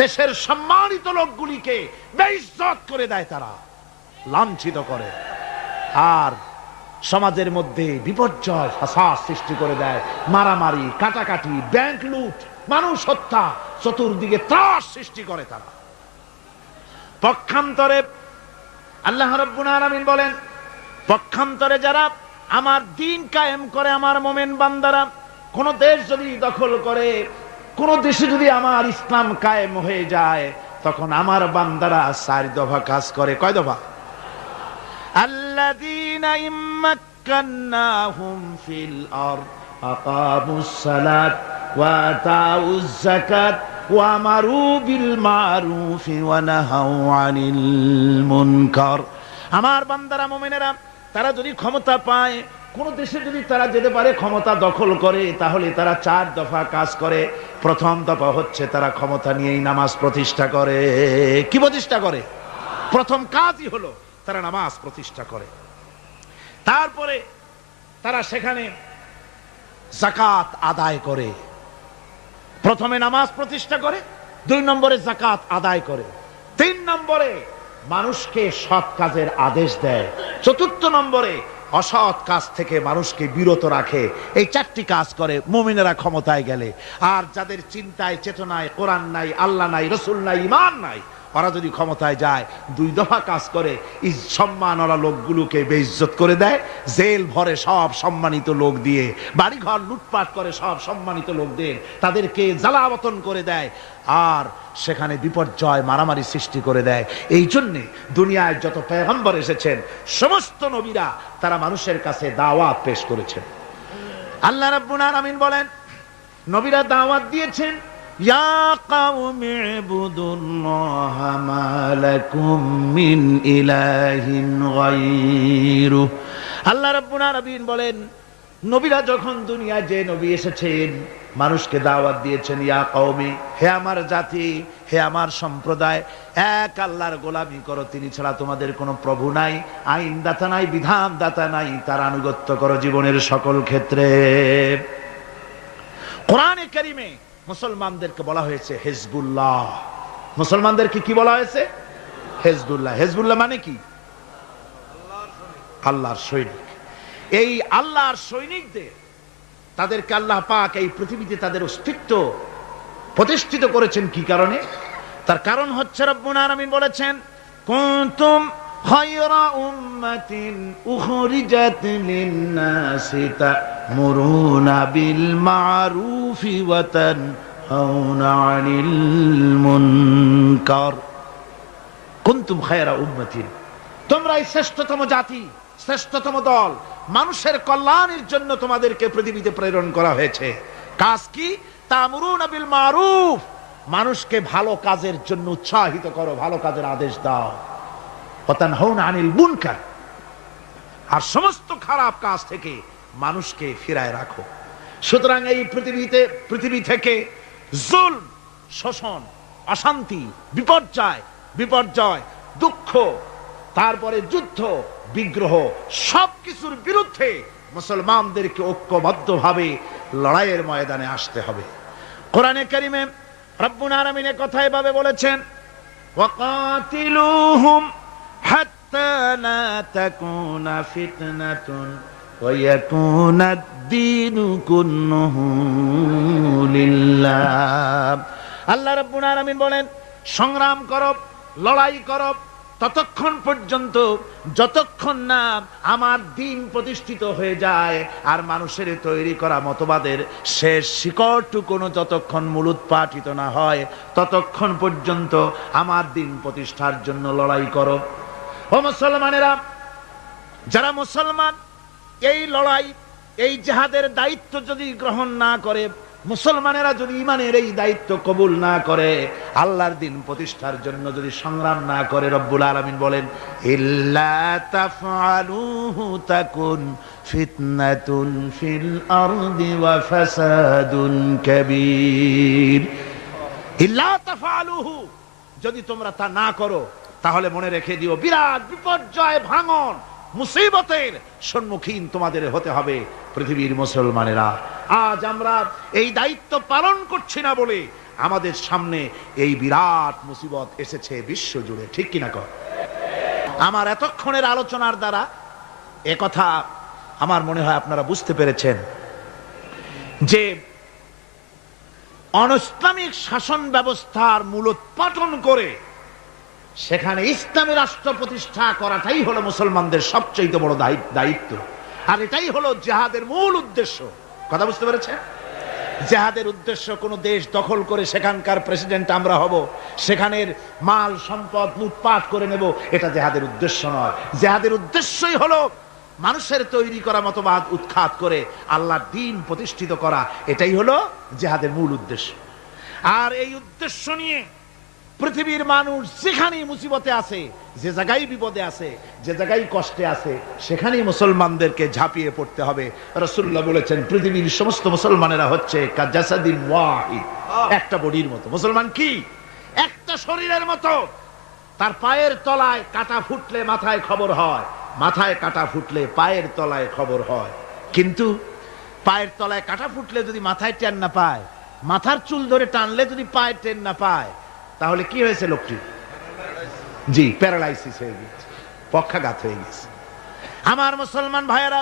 দেশের সম্মানিত লোকগুলিকে বেইজ্জত করে দেয়, তারা লাঞ্ছিত করে আর সমাজের মধ্যে বিপর্যয় ফাসাদ সৃষ্টি করে দেয়। মারামারি, কাটাকাটি, ব্যাংক লুট, মানুষ হত্যা, চতুর্দিকে ত্রাস সৃষ্টি করে তারা। পক্ষান্তরে আল্লাহ রাব্বুল আলামিন বলেন, পক্ষান্তরে যারা আমার দ্বীন কায়েম করে, আমার মুমিন বান্দারা কোন দেশ যদি দখল করে, কোন দেশে যদি আমার ইসলাম কায়েম হয়ে যায়, তখন আমার বান্দারা চার দফা কাজ করে। কয় দফা? আল্লাযীনা ইম্মাক্কান্নাহুম ফিল আরদ আকামুস সালাত ওয়া আতাউজ যাকাত ওয়া আমারু বিল মারুফি ওয়া নাহাউ আনিল মুনকার। আমার বান্দারা মুমিনেরা তারা যদি ক্ষমতা পায়, কোন দেশে যদি তারা যেতে পারে, ক্ষমতা দখল করে, তাহলে তারা চার দফা কাজ করে। প্রথম দফা হচ্ছে তারা ক্ষমতা নিয়েই নামাজ প্রতিষ্ঠা করে। কি প্রতিষ্ঠা করে? প্রথম কাজই হলো তারা নামাজ প্রতিষ্ঠা করে। তারপরে তারা সেখানে যাকাত আদায় করে। প্রথমে নামাজ প্রতিষ্ঠা করে, 2 নম্বরে যাকাত আদায় করে, 3 নম্বরে মানুষকে সৎ কাজের আদেশ দেয়, 4 নম্বরে অসৎ কাজ থেকে মানুষকে বিরত রাখে। এই 4টি কাজ করে মুমিনেরা ক্ষমতায় গেলে। আর যাদের চিন্তায় চেতনায় কোরআন নাই, আল্লাহ নাই, রসুল নাই, ঈমান নাই, ওরা যদি ক্ষমতায় যায় 2 দফা কাজ করে। সম্মানওয়ালা লোকগুলোকে বেইজ্জত করে দেয়, জেল ভরে সব সম্মানিত লোক দিয়ে, বাড়িঘর লুটপাট করে সব সম্মানিত লোকদের, তাদেরকে জ্বালাবতন করে দেয় আর সেখানে বিপর্যয় মারামারি সৃষ্টি করে দেয়। এই জন্যে দুনিয়ায় যত পয়গম্বর এসেছেন সমস্ত নবীরা তারা মানুষের কাছে দাওয়াত পেশ করেছেন। আল্লাহ রাব্বুল আলামিন বলেন, নবীরা দাওয়াত দিয়েছেন, ইয়া কাওমি ইবুদুল্লাহা মা লাকুম মিন ইলাহিন গায়রু। আল্লাহ রাব্বুল আলামিন বলেন, নবীরা যখন দুনিয়ায় যে নবী এসেছেন মানুষকে দাওয়াত দিয়েছেন, ইয়া কওমি, হে আমার জাতি, হে আমার সম্প্রদায়, এক আল্লাহর গোলামি করো, তিনি ছাড়া তোমাদের কোনো প্রভু নাই, আইনদাতা নাই, বিধানদাতা নাই, তার আনুগত্য করো জীবনের সকল ক্ষেত্রে। কোরআনে কারীমে মুসলমানদেরকে বলা হয়েছে হিজবুল্লাহ, মুসলমানদেরকে কি বলা হয়েছে? হেজবুল্লাহ। হেজবুল্লাহ মানে কি? আল্লাহর সৈনিক। এই আল্লাহর সৈনিকদের, তাদেরকে আল্লাহ পাক এই পৃথিবীতে তাদের অস্তিত্ব প্রতিষ্ঠিত করেছেন কি কারণে? তার কারণ হচ্ছে রব্বুল আলামিন বলেছেন, কুনতুম খায়রা উম্মাতিন উখরিজাত লিন-নাসি তা'মুরুনা বিল মা'রুফি ওয়া তানহাউনা 'আনিল মুনকার। কুনতুম খায়রা উম্মাতিন, তোমরাই শ্রেষ্ঠতম জাতি, শ্রেষ্ঠতম দল। মানুষের কল্যাণের জন্য তোমাদেরকে পৃথিবীতে প্রেরণ করা হয়েছে। কাজ কি? তা'মুরুনা বিল মা'রুফ, মানুষকে ভালো কাজের জন্য উৎসাহিত করো, ভালো কাজের আদেশ দাও। ওয়া তানহাউনা আনিল মুনকার, আর সমস্ত খারাপ কাজ থেকে মানুষকে ফিরায় রাখো। সুতরাং এই পৃথিবী থেকে জুলম, শোষণ, অশান্তি, বিপর্যয়, দুঃখ, তারপরে যুদ্ধ, বিগ্রহ, সবকিছুর বিরুদ্ধে মুসলমানদেরকে ঐক্যবদ্ধভাবে লড়াইয়ের ময়দানে আসতে হবে। কোরআনে কারিমে রব্বুল আলামিন কথা এভাবে বলেছেন, ওয়াকাতিলুহুম হাত্তা লা তাকুনা ফিতনাতুন ওয়া ইয়াকুনাদ দীনু কুল্লুহু লিল্লাহ। আল্লাহ রাব্বুল আলামিন বলেন, সংগ্রাম করো, লড়াই করো ততক্ষণ পর্যন্ত যতক্ষণ না আমার দ্বীন প্রতিষ্ঠিত হয়ে যায়, আর মানুষের তৈরি করা মতবাদের শেষ শিকড়টুকুনো যতক্ষণ মূলোৎপাটিত না হয়, ততক্ষণ পর্যন্ত আমার দ্বীন প্রতিষ্ঠার জন্য লড়াই করো। ও মুসলমানেরা, যারা মুসলমান এই লড়াই, এই জিহাদের দায়িত্ব যদি গ্রহণ না করে, মুসলমানেরা যদি ঈমানের এই দায়িত্ব কবুল না করে, আল্লাহর দ্বীন প্রতিষ্ঠার জন্য যদি সংগ্রাম না করে, রব্বুল আলামিন বলেন, ইল্লা তাফআলুহু তাকুন ফিতনাতুন ফিল আরদি ওয়া ফাসাদুন কাবীর। ইল্লা তাফআলুহু, যদি তোমরা তা না করো, তাহলে মনে রেখে দিও বিরাট বিপর্যয়, ভাঙন, মুসিবতের সম্মুখীন তোমাদের হতে হবে পৃথিবীর মুসলমানেরা। আজ আমরা এই দায়িত্ব পালন করছি না বলে আমাদের সামনে এই বিরাট মুসিবত এসেছে বিশ্ব জুড়ে, ঠিক কিনা কর? আমার এতক্ষণের আলোচনার দ্বারা একথা আমার মনে হয় আপনারা বুঝতে পেরেছেন যে অনৈসলামিক শাসন ব্যবস্থার মূলোৎপাটন করে সেখানে ইসলামী রাষ্ট্র প্রতিষ্ঠা করাটাই হলো মুসলমানদের সবচেয়ে বড় দায়িত্ব। আর এটাই হলো জিহাদের মূল উদ্দেশ্য। কথা বুঝতে পেরেছেন? জিহাদের উদ্দেশ্য কোন দেশ দখল করে সেখানকার প্রেসিডেন্ট আমরা হব, সেখানের মাল সম্পদ লুটপাট করে নেব, এটা জিহাদের উদ্দেশ্য নয়। জিহাদের উদ্দেশ্যই হলো মানুষের তৈরি করা মতবাদ উৎখাত করে আল্লাহর দ্বীন প্রতিষ্ঠিত করা। এটাই হলো জিহাদের মূল উদ্দেশ্য। আর এই উদ্দেশ্য নিয়ে পৃথিবীর মানুষ যেখানেই মুসিবতে আছে, যে জায়গায় বিপদে আছে, যে জায়গায় কষ্টে আছে, সেখানেই মুসলমানদেরকে ঝাঁপিয়ে পড়তে হবে। রাসূলুল্লাহ বলেছেন, পৃথিবীর সমস্ত মুসলমানেরা হচ্ছে কাজাসাদিন ওয়াহিদ, একটা বডির মতো। মুসলমান কি? একটা শরীরের মতো। তার পায়ের তলায় কাটা ফুটলে মাথায় খবর হয়, মাথায় কাটা ফুটলে পায়ের তলায় খবর হয়। কিন্তু পায়ের তলায় কাটা ফুটলে যদি মাথায় টেন না পায়, মাথার চুল ধরে টানলে যদি পায়ে টেন না পায়, তাহলে কি হয়েছে লোকটি? জি, প্যারালাইসিস হয়ে গেছে, পক্ষাঘাত হয়ে গেছে। আমার মুসলমান ভাইয়েরা,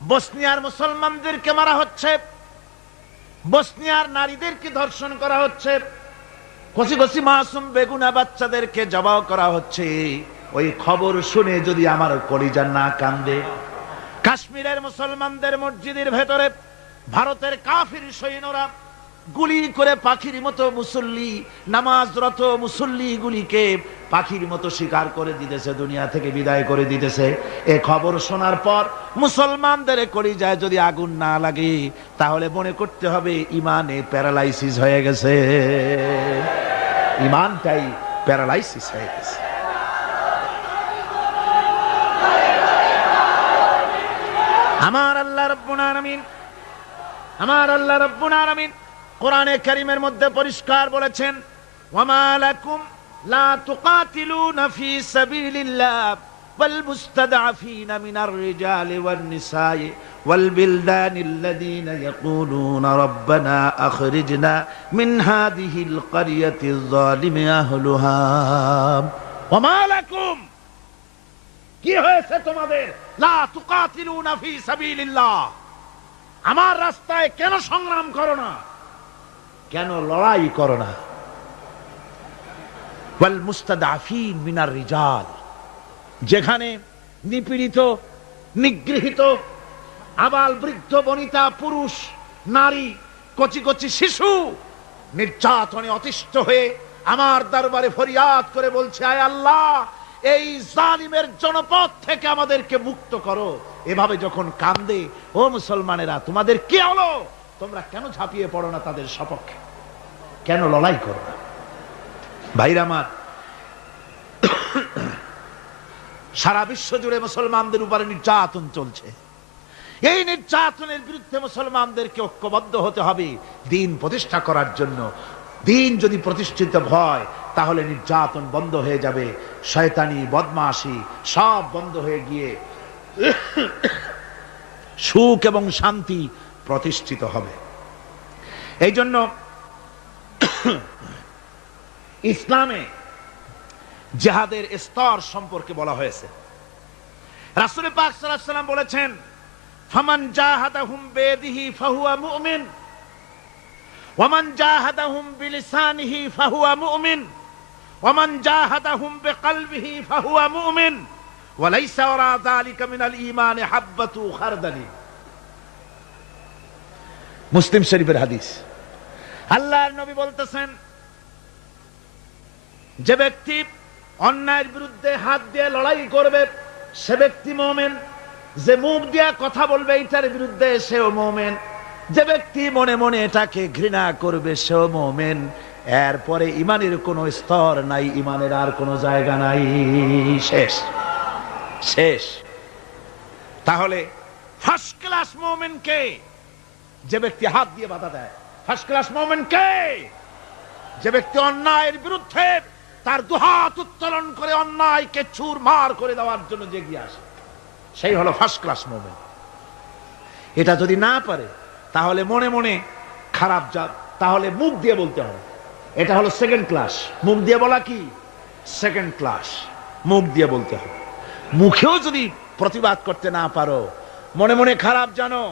বসনিয়ার মুসলমানদেরকে মারা হচ্ছে, বসনিয়ার নারীদেরকে ধর্ষণ করা হচ্ছে, কচি কচি মাসুম বেগুনা বাচ্চাদেরকে জবাই করা হচ্ছে। ওই খবর শুনে যদি আমার কলিজা না কান্দে, কাশ্মীরের মুসলমানদের মসজিদের ভেতরে ভারতের কাফির সৈন্যরা গুলি করে পাখির মতো মুসল্লি, নামাজরত মুসল্লি গুলিকে পাখির মতো শিকার করে দিতেছে, দুনিয়া থেকে বিদায় করে দিতেছে। এ খবর শোনার পর মুসলমানদের কলিজায় যদি আগুন না লাগে, তাহলে মনে করতে হবে ইমানে প্যারালাইসিস হয়ে গেছে, ইমানটাই প্যারালাইসিস হয়ে গেছে। আমার আল্লাহ রাব্বুল আলামিন কোরআনে কারীমের মধ্যে পরিষ্কার বলেছেন, ওয়ামা লাকুম লা তুকাতিলুনা ফি সাবিলিল্লাহ والمستضعفين من الرجال والنساء والبلدان الذين يقولون ربنا أخرجنا من هذه القرية الظالم أهلها وما لكم কি হয়েছে তোমাদের লা তুকাতিলুনা ফি সাবিলিল্লাহ আমার রাস্তায় কেন সংগ্রাম করো না, কেন লড়াই করো না? ওয়াল মুস্তাদাফিন মিনার রিজাল, যেখানে নিপীড়িত, নিগৃহীত, আবাল বৃদ্ধ বনিতা, পুরুষ নারী, কচি কচি শিশু নির্যাতনে অতিষ্ঠ হয়ে আমার দরবারে ফরিয়াদ করে বলছে, আয় আল্লাহ, এই জালিমের জনপদ থেকে আমাদেরকে মুক্ত করো। এভাবে যখন কান্দে, ও মুসলমানেরা, তোমাদের কি হলো? তোমরা কেন ঝাঁপিয়ে পড়ো না তাদের সপক্ষে? কেন লড়াই করো না? ভাইরা আমার, সারা বিশ্ব জুড়ে মুসলমানদের উপরে নির্যাতন চলছে। এই নির্যাতনের বিরুদ্ধে মুসলমানদেরকে ঐক্যবদ্ধ হতে হবে দ্বীন প্রতিষ্ঠা করার জন্য। দ্বীন যদি প্রতিষ্ঠিত হয় তাহলে নির্যাতন বন্ধ হয়ে যাবে, শয়তানি বদমাশি সব বন্ধ হয়ে গিয়ে সুখ এবং শান্তি প্রতিষ্ঠিত হবে। এই জন্য ইসলামে জিহাদের স্তর সম্পর্কে বলা হয়েছে। রাসূল পাক সাল্লাল্লাহু আলাইহি ওয়াসাল্লাম বলেছেন, ফামান জাহাদাহুম বিয়াদিহি ফাহুয়া মুমিন ওয়ামান জাহাদাহুম বিলিসানিহি ফাহুয়া মুমিন ওয়ামান জাহাদাহুম বিকলবিহি ফাহুয়া মুমিন ওয়া লাইসা ওয়ারা যালিকা মিনাল ঈমানি হাববাতু খারদালি। মুসলিম শরীফের হাদিস। আল্লাহর নবী বলতেছেন, যে ব্যক্তি অন্যায়ের বিরুদ্ধে হাত দিয়ে লড়াই করবে সে ব্যক্তি মুমিন, যে মুখ দিয়ে কথা বলবে এটার বিরুদ্ধে সেও মুমিন, যে ব্যক্তি মনে মনে এটাকে ঘৃণা করবে সেও মুমিন। এরপরে ইমানের কোনো স্তর নাই, ইমানের আর কোনো জায়গা নাই, শেষ শেষ। তাহলে ফার্স্ট ক্লাস মুমিন কে? যে ব্যক্তি হাত দিয়ে বাধা দেয়। ফার্স্ট ক্লাস মুমিন কে? যে ব্যক্তি অন্যায়ের বিরুদ্ধে তার দুহাত উত্তোলন করে অন্যায়কে চুরমার করে দেওয়ার জন্য এগিয়ে আসে, সেই হলো ফার্স্ট ক্লাস মুমিন। এটা যদি না পারে তাহলে মনে মনে খারাপ জাত, তাহলে মুখ দিয়ে বলতে হবে। এটা হলো সেকেন্ড ক্লাস। মুখ দিয়ে বলা কি? Second class. মুখ দিয়ে বলতে হবে। মুখেও যদি প্রতিবাদ করতে না পারো, মনে মনে খারাপ জানো,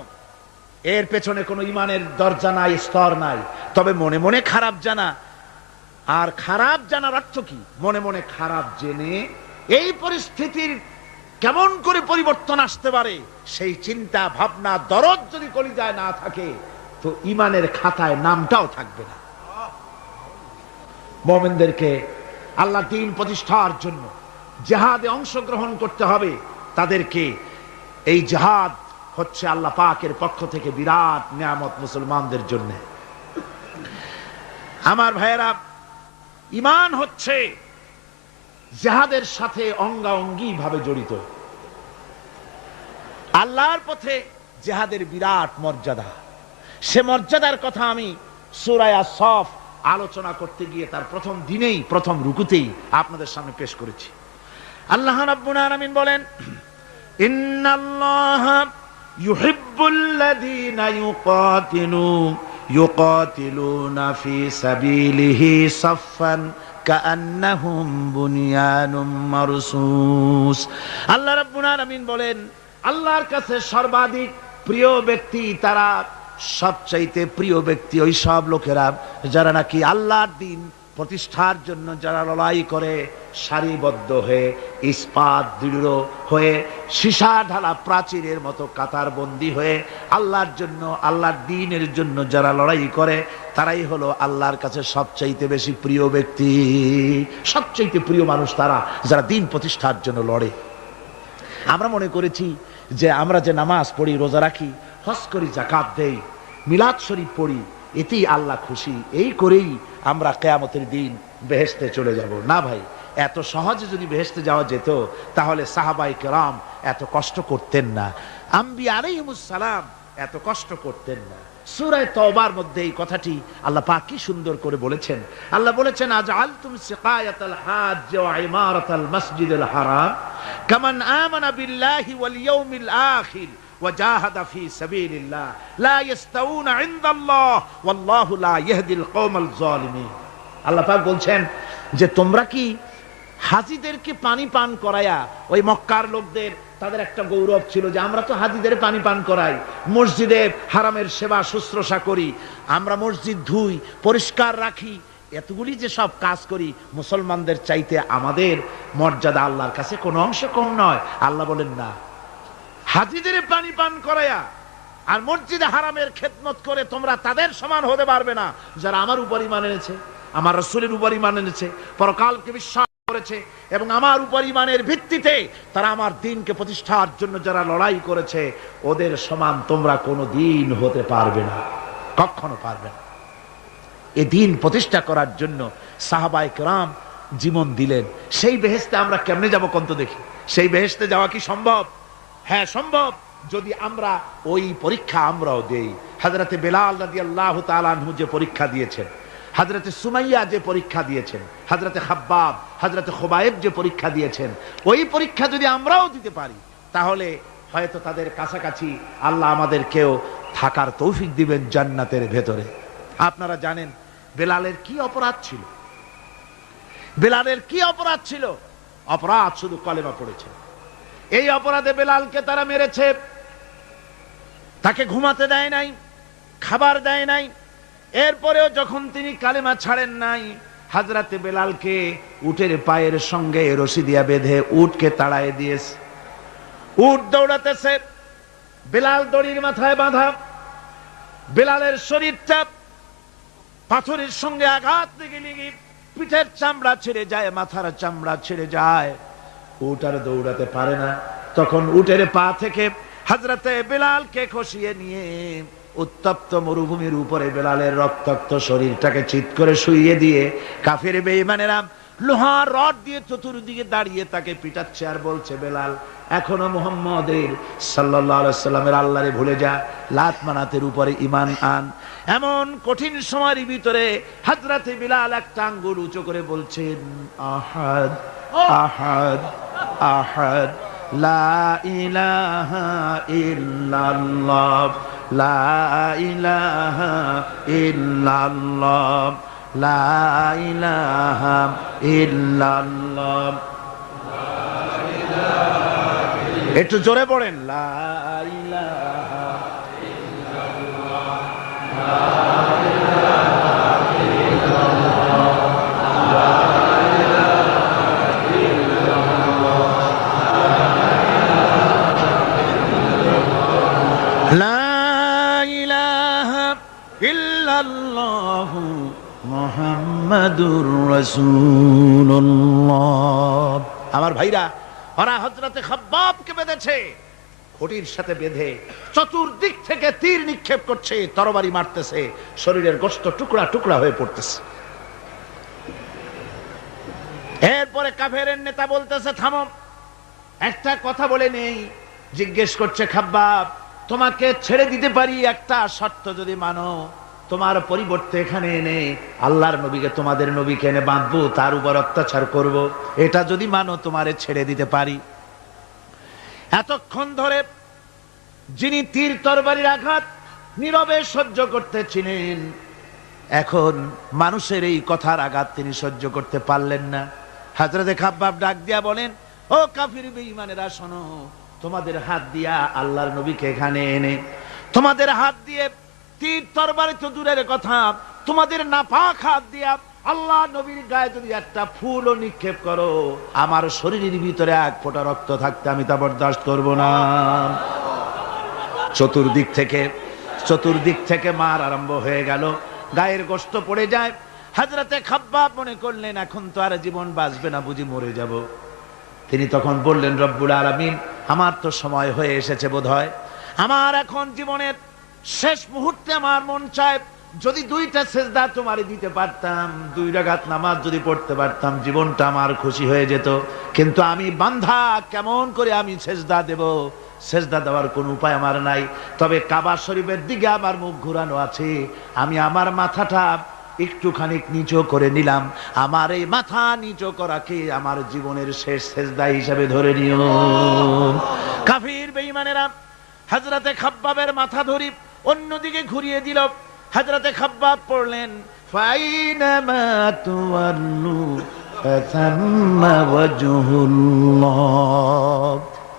এর পেছনে কোনো ইমানের দরজা নাই, স্তর নাই। তবে মনে মনে খারাপ জানা, আর খারাপ জানার অর্থ কি? মনে মনে খারাপ জেনে এই পরিস্থিতির কেমন করে পরিবর্তন আসতে পারে সেই চিন্তা ভাবনা দরদ যদি কলিজায় না থাকে তো ইমানের খাতায় নামটাও থাকবে না। মুমিনদেরকে আল্লাহ দ্বীন প্রতিষ্ঠার জন্য জিহাদে অংশগ্রহণ করতে হবে। তাদেরকে এই জিহাদ হচ্ছে আল্লাহ পাকের পক্ষ থেকে বিরাট নিয়ামত মুসলমানদের জন্য। আমার ভাইয়েরা, ঈমান হচ্ছে জিহাদের সাথে অঙ্গাঅঙ্গি ভাবে জড়িত। আল্লাহর পথে জিহাদের বিরাট মর্যাদা। সে মর্যাদার কথা আমি সূরা আস-সাফ আলোচনা করতে গিয়ে তার প্রথম দিনেই, প্রথম রুকুতেই আপনাদের সামনে পেশ করেছি। আল্লাহ রাব্বুল আলামিন বলেন, ইন্নাল্লাহা ইউহিব্বুল্লাযীনা ইউকাতিলুনা ফি সাবিলিহি সাফফান কাআন্নাহুম বুনিয়ানুম মারসুস। আল্লাহ রাব্বুল আলামিন বলেন, আল্লাহর কাছে সর্বাধিক প্রিয় ব্যক্তি তারা, সবচাইতে প্রিয় ব্যক্তি ওই সব লোকেরা যারা নাকি আল্লাহর দ্বীন প্রতিষ্ঠার জন্য যারা লড়াই করে সারিবদ্ধ হয়ে, ইস্পাত দৃঢ় হয়ে, সীসা ঢালা প্রাচীরের মতো কাতারবন্দি হয়ে আল্লাহর জন্য, আল্লাহর দ্বীনের জন্য যারা লড়াই করে তারাই হলো আল্লাহর কাছে সবচাইতে বেশি প্রিয় ব্যক্তি। সবচাইতে প্রিয় মানুষ তারা যারা দ্বীন প্রতিষ্ঠার জন্য লড়ে। আমরা মনে করেছি যে আমরা যে নামাজ পড়ি, রোজা রাখি, হজ করি, যাকাত দেই, মিলাদ শরীফ পড়ি, এতেই আল্লাহ খুশি, এই করেই আমরা কিয়ামতের দিন বেহেশতে চলে যাব। না ভাই, এত সহজে যদি বেহেশতে যাওয়া যেত তাহলে সাহাবায়ে কেরাম এত কষ্ট করতেন না, আম্বিয়া আলাইহিমুস সালাম এত কষ্ট করতেন না। সূরা তওবার মধ্যে এই কথাটি আল্লাহ পাক কি সুন্দর করে বলেছেন। আল্লাহ বলেছেন, আজআলতুম সিকায়াতাল হাজ্জ ওয়া ইমারাতাল মাসজিদিল হারাম কামান আমানা বিল্লাহি ওয়াল ইয়াউমিল আখির ওয়া জাহাদা ফি সাবিলিল্লাহ লা ইস্তাউনা ইনদাল্লাহ ওয়াল্লাহু লা ইয়াহদিল কওমাল যালিমিন। আল্লাহ পাক বলছেন যে তোমরা কি হাজীদেরকে পানি পান করায়া, ওই মক্কার লোকদের তাদের একটা গৌরব ছিল যে আমরা তো হাজীদের পানি পান করাই, মসজিদে হারামের সেবা শুশ্রূষা করি, আমরা মসজিদ ধুই, পরিষ্কার রাখি, এতগুলি যে সব কাজ করি, মুসলমানদের চাইতে আমাদের মর্যাদা আল্লাহর কাছে কোনো অংশ কম নয়। আল্লাহ বলেন না, হাজীদের পানি পান করায়া আর মসজিদে হারামের খেদমত করে তোমরা তাদের সমান হতে পারবে না যারা আমার উপর ঈমান এনেছে, আমার রাসূলের উপর ঈমান এনেছে, পরকালকে বিশ্বাস করেছে এবং আমার উপর ঈমানের ভিত্তিতে তারা আমার দ্বীনকে প্রতিষ্ঠার জন্য যারা লড়াই করেছে, ওদের সমান তোমরা কোনো দিন হতে পারবে না, কখনো পারবে না। এই দ্বীন প্রতিষ্ঠা করার জন্য সাহাবায়ে কেরাম জীবন দিলেন। সেই বেহেশতে আমরা কেমনে যাব কোন তো দেখি? সেই বেহেশতে যাওয়া কি সম্ভব? হ্যাঁ সম্ভব, যদি আমরা ওই পরীক্ষা আমরাও দেই। হযরতে বেলাল রাদিয়াল্লাহু তাআলা আনহু যে পরীক্ষা দিয়েছেন, হযরতে সুমাইয়া যে পরীক্ষা দিয়েছেন, হযরতে খাব্বাব, হযরতে খুবাইব যে পরীক্ষা দিয়েছেন, ওই পরীক্ষা যদি আমরাও দিতে পারি তাহলে হয়তো তাদের কাছাকাছি আল্লাহ আমাদেরকেও থাকার তৌফিক দিবেন জান্নাতের ভেতরে। আপনারা জানেন বেলালের কি অপরাধ ছিল? বেলালের কি অপরাধ ছিল? অপরাধ শুধু কলেমা পড়েছে। এই অপরাধে বেলালকে তারা মেরেছে, তাকে ঘুমাতে দেয় নাই, খাবার দেয় নাই। এরপরেও যখন তিনি কালেমা ছাড়েন নাই, হযরতে বেলালকে উটের পায়ের সঙ্গে রশি দিয়া বেঁধে উটকে তাড়ায় দিয়েছে। উট দৌড়াতেছে, বেলাল দড়ির মাথায় বাঁধা। বেলালের শরীরটা পাথরের সঙ্গে আঘাত লেগে লেগে পিঠের চামড়া ছেড়ে যায়, মাথার চামড়া ছেড়ে যায়। উট আর দৌড়াতে পারে না। তখন উটের পা থেকে হযরতে বেলালকে খসিয়ে নিয়ে উত্তপ্ত মরুভূমির উপরে বেলালের রক্তাক্ত শরীরটাকে চিৎ করে শুইয়ে দিয়ে কাফের বেঈমানেরা লোহার রড দিয়ে চতুর্দিকে দাঁড়িয়ে তাকে পিটাচ্ছে আর বলছে, বেলাল এখনো মুহাম্মদের সাল্লাল্লাহু আলাইহি সাল্লামের আল্লাহরে ভুলে যা, লাত মানাতের উপরে ঈমান আন। এমন কঠিন সময়ের ভিতরে হযরতে বেলাল একটা আঙ্গুল উঁচু করে বলছেন, আহাদ আহাদ আহাদ লা ইলাহা ইল্লাল্লাহ লা ইলাহা ইল্লাল্লাহ লা ইলাহা ইল্লাল্লাহ। একটু জোরে পড়েন, লা ইলাহা ইল্লাল্লাহ লা মুহাম্মাদুর রাসূলুল্লাহ। আমার ভাইরা, ওরা হযরতে খাব্বাবকে বেঁধেছে, খুঁটির সাথে বেঁধে চতুর্দিক থেকে তীর নিক্ষেপ করছে, তরবারি মারতেছে, শরীরের গোশত টুকরা টুকরা হয়ে পড়তেছে। এরপরে কাফেরের নেতা বলতেছে, থামো, একটা কথা বলে নেই। জিজ্ঞেস করছে, খাব্বাব তোমাকে ছেড়ে দিতে পারি একটা শর্ত যদি মানো, তোমার পরিবর্তে এখানে এনে আল্লাহর নবীকে, তোমাদের নবীকে এনে বাঁধবো, তার উপর অত্যাচার করব, এটা যদি মানো তোমারে ছেড়ে দিতে পারি। এতক্ষণ ধরে যিনি তীর তরবারির আঘাত নীরবে সহ্য করতেছিলেন, এখন মানুষের এই কথার আঘাত তিনি সহ্য করতে পারলেন না। হযরতে খাব্বাব ডাক দিয়া বলেন, ও কাফির বেঈমানেরা শোনো, তোমাদের হাত দিয়া আল্লাহর নবীকে এখানে এনে, তোমাদের হাত দিয়ে তীর তরবারি তো দূরের কথা, তোমাদের নাপাক হাত দিয়া আল্লাহ নবীর গায়ে যদি একটা ফুলও নিক্ষেপ করো, আমার শরীরের ভিতরে এক ফোঁটা রক্ত থাকতে আমি তা বরদাস্ত করব না। চতুর্দিক থেকে মার আরম্ভ হয়ে গেল, গায়ের গোশত পড়ে যায়। হযরতে খাব্বাব মনে করলেন এখন তো আর জীবন বাঁচবে না, বুঝি মরে যাব। তিনি তখন বললেন, রব্বুল আলামিন আমার তো সময় হয়ে এসেছে বোধহয়, আমার এখন জীবনের শেষ মুহূর্তে আমার মন চায় যদি দুইটা সেজদা তোমারে দিতে পারতাম, 2 রাকাত নামাজ যদি পড়তে পারতাম, জীবনটা আমার খুশি হয়ে যেত। কিন্তু আমি বান্ধা, কেমন করে আমি সেজদা দেব? সেজদা দেওয়ার কোনো উপায় আমার নাই, তবে কাবা শরীফের দিকে আমার মুখ ঘুরানো আছে, আমি আমার মাথাটা একটুখানি নিচু করে নিলাম, আমার এই মাথা নিচু করাকে আমার জীবনের শেষ সেজদা হিসেবে ধরে নিও। কাফির বেঈমানেরা হযরতে খাব্বাবের মাথা ধরি অন্যদিকে ঘুরিয়ে দিল। হযরতে খাব্বাব পড়লেন, ফাইনামা তুওয়াল্লু ফাসাম্মা ওয়াজহুল্লাহ,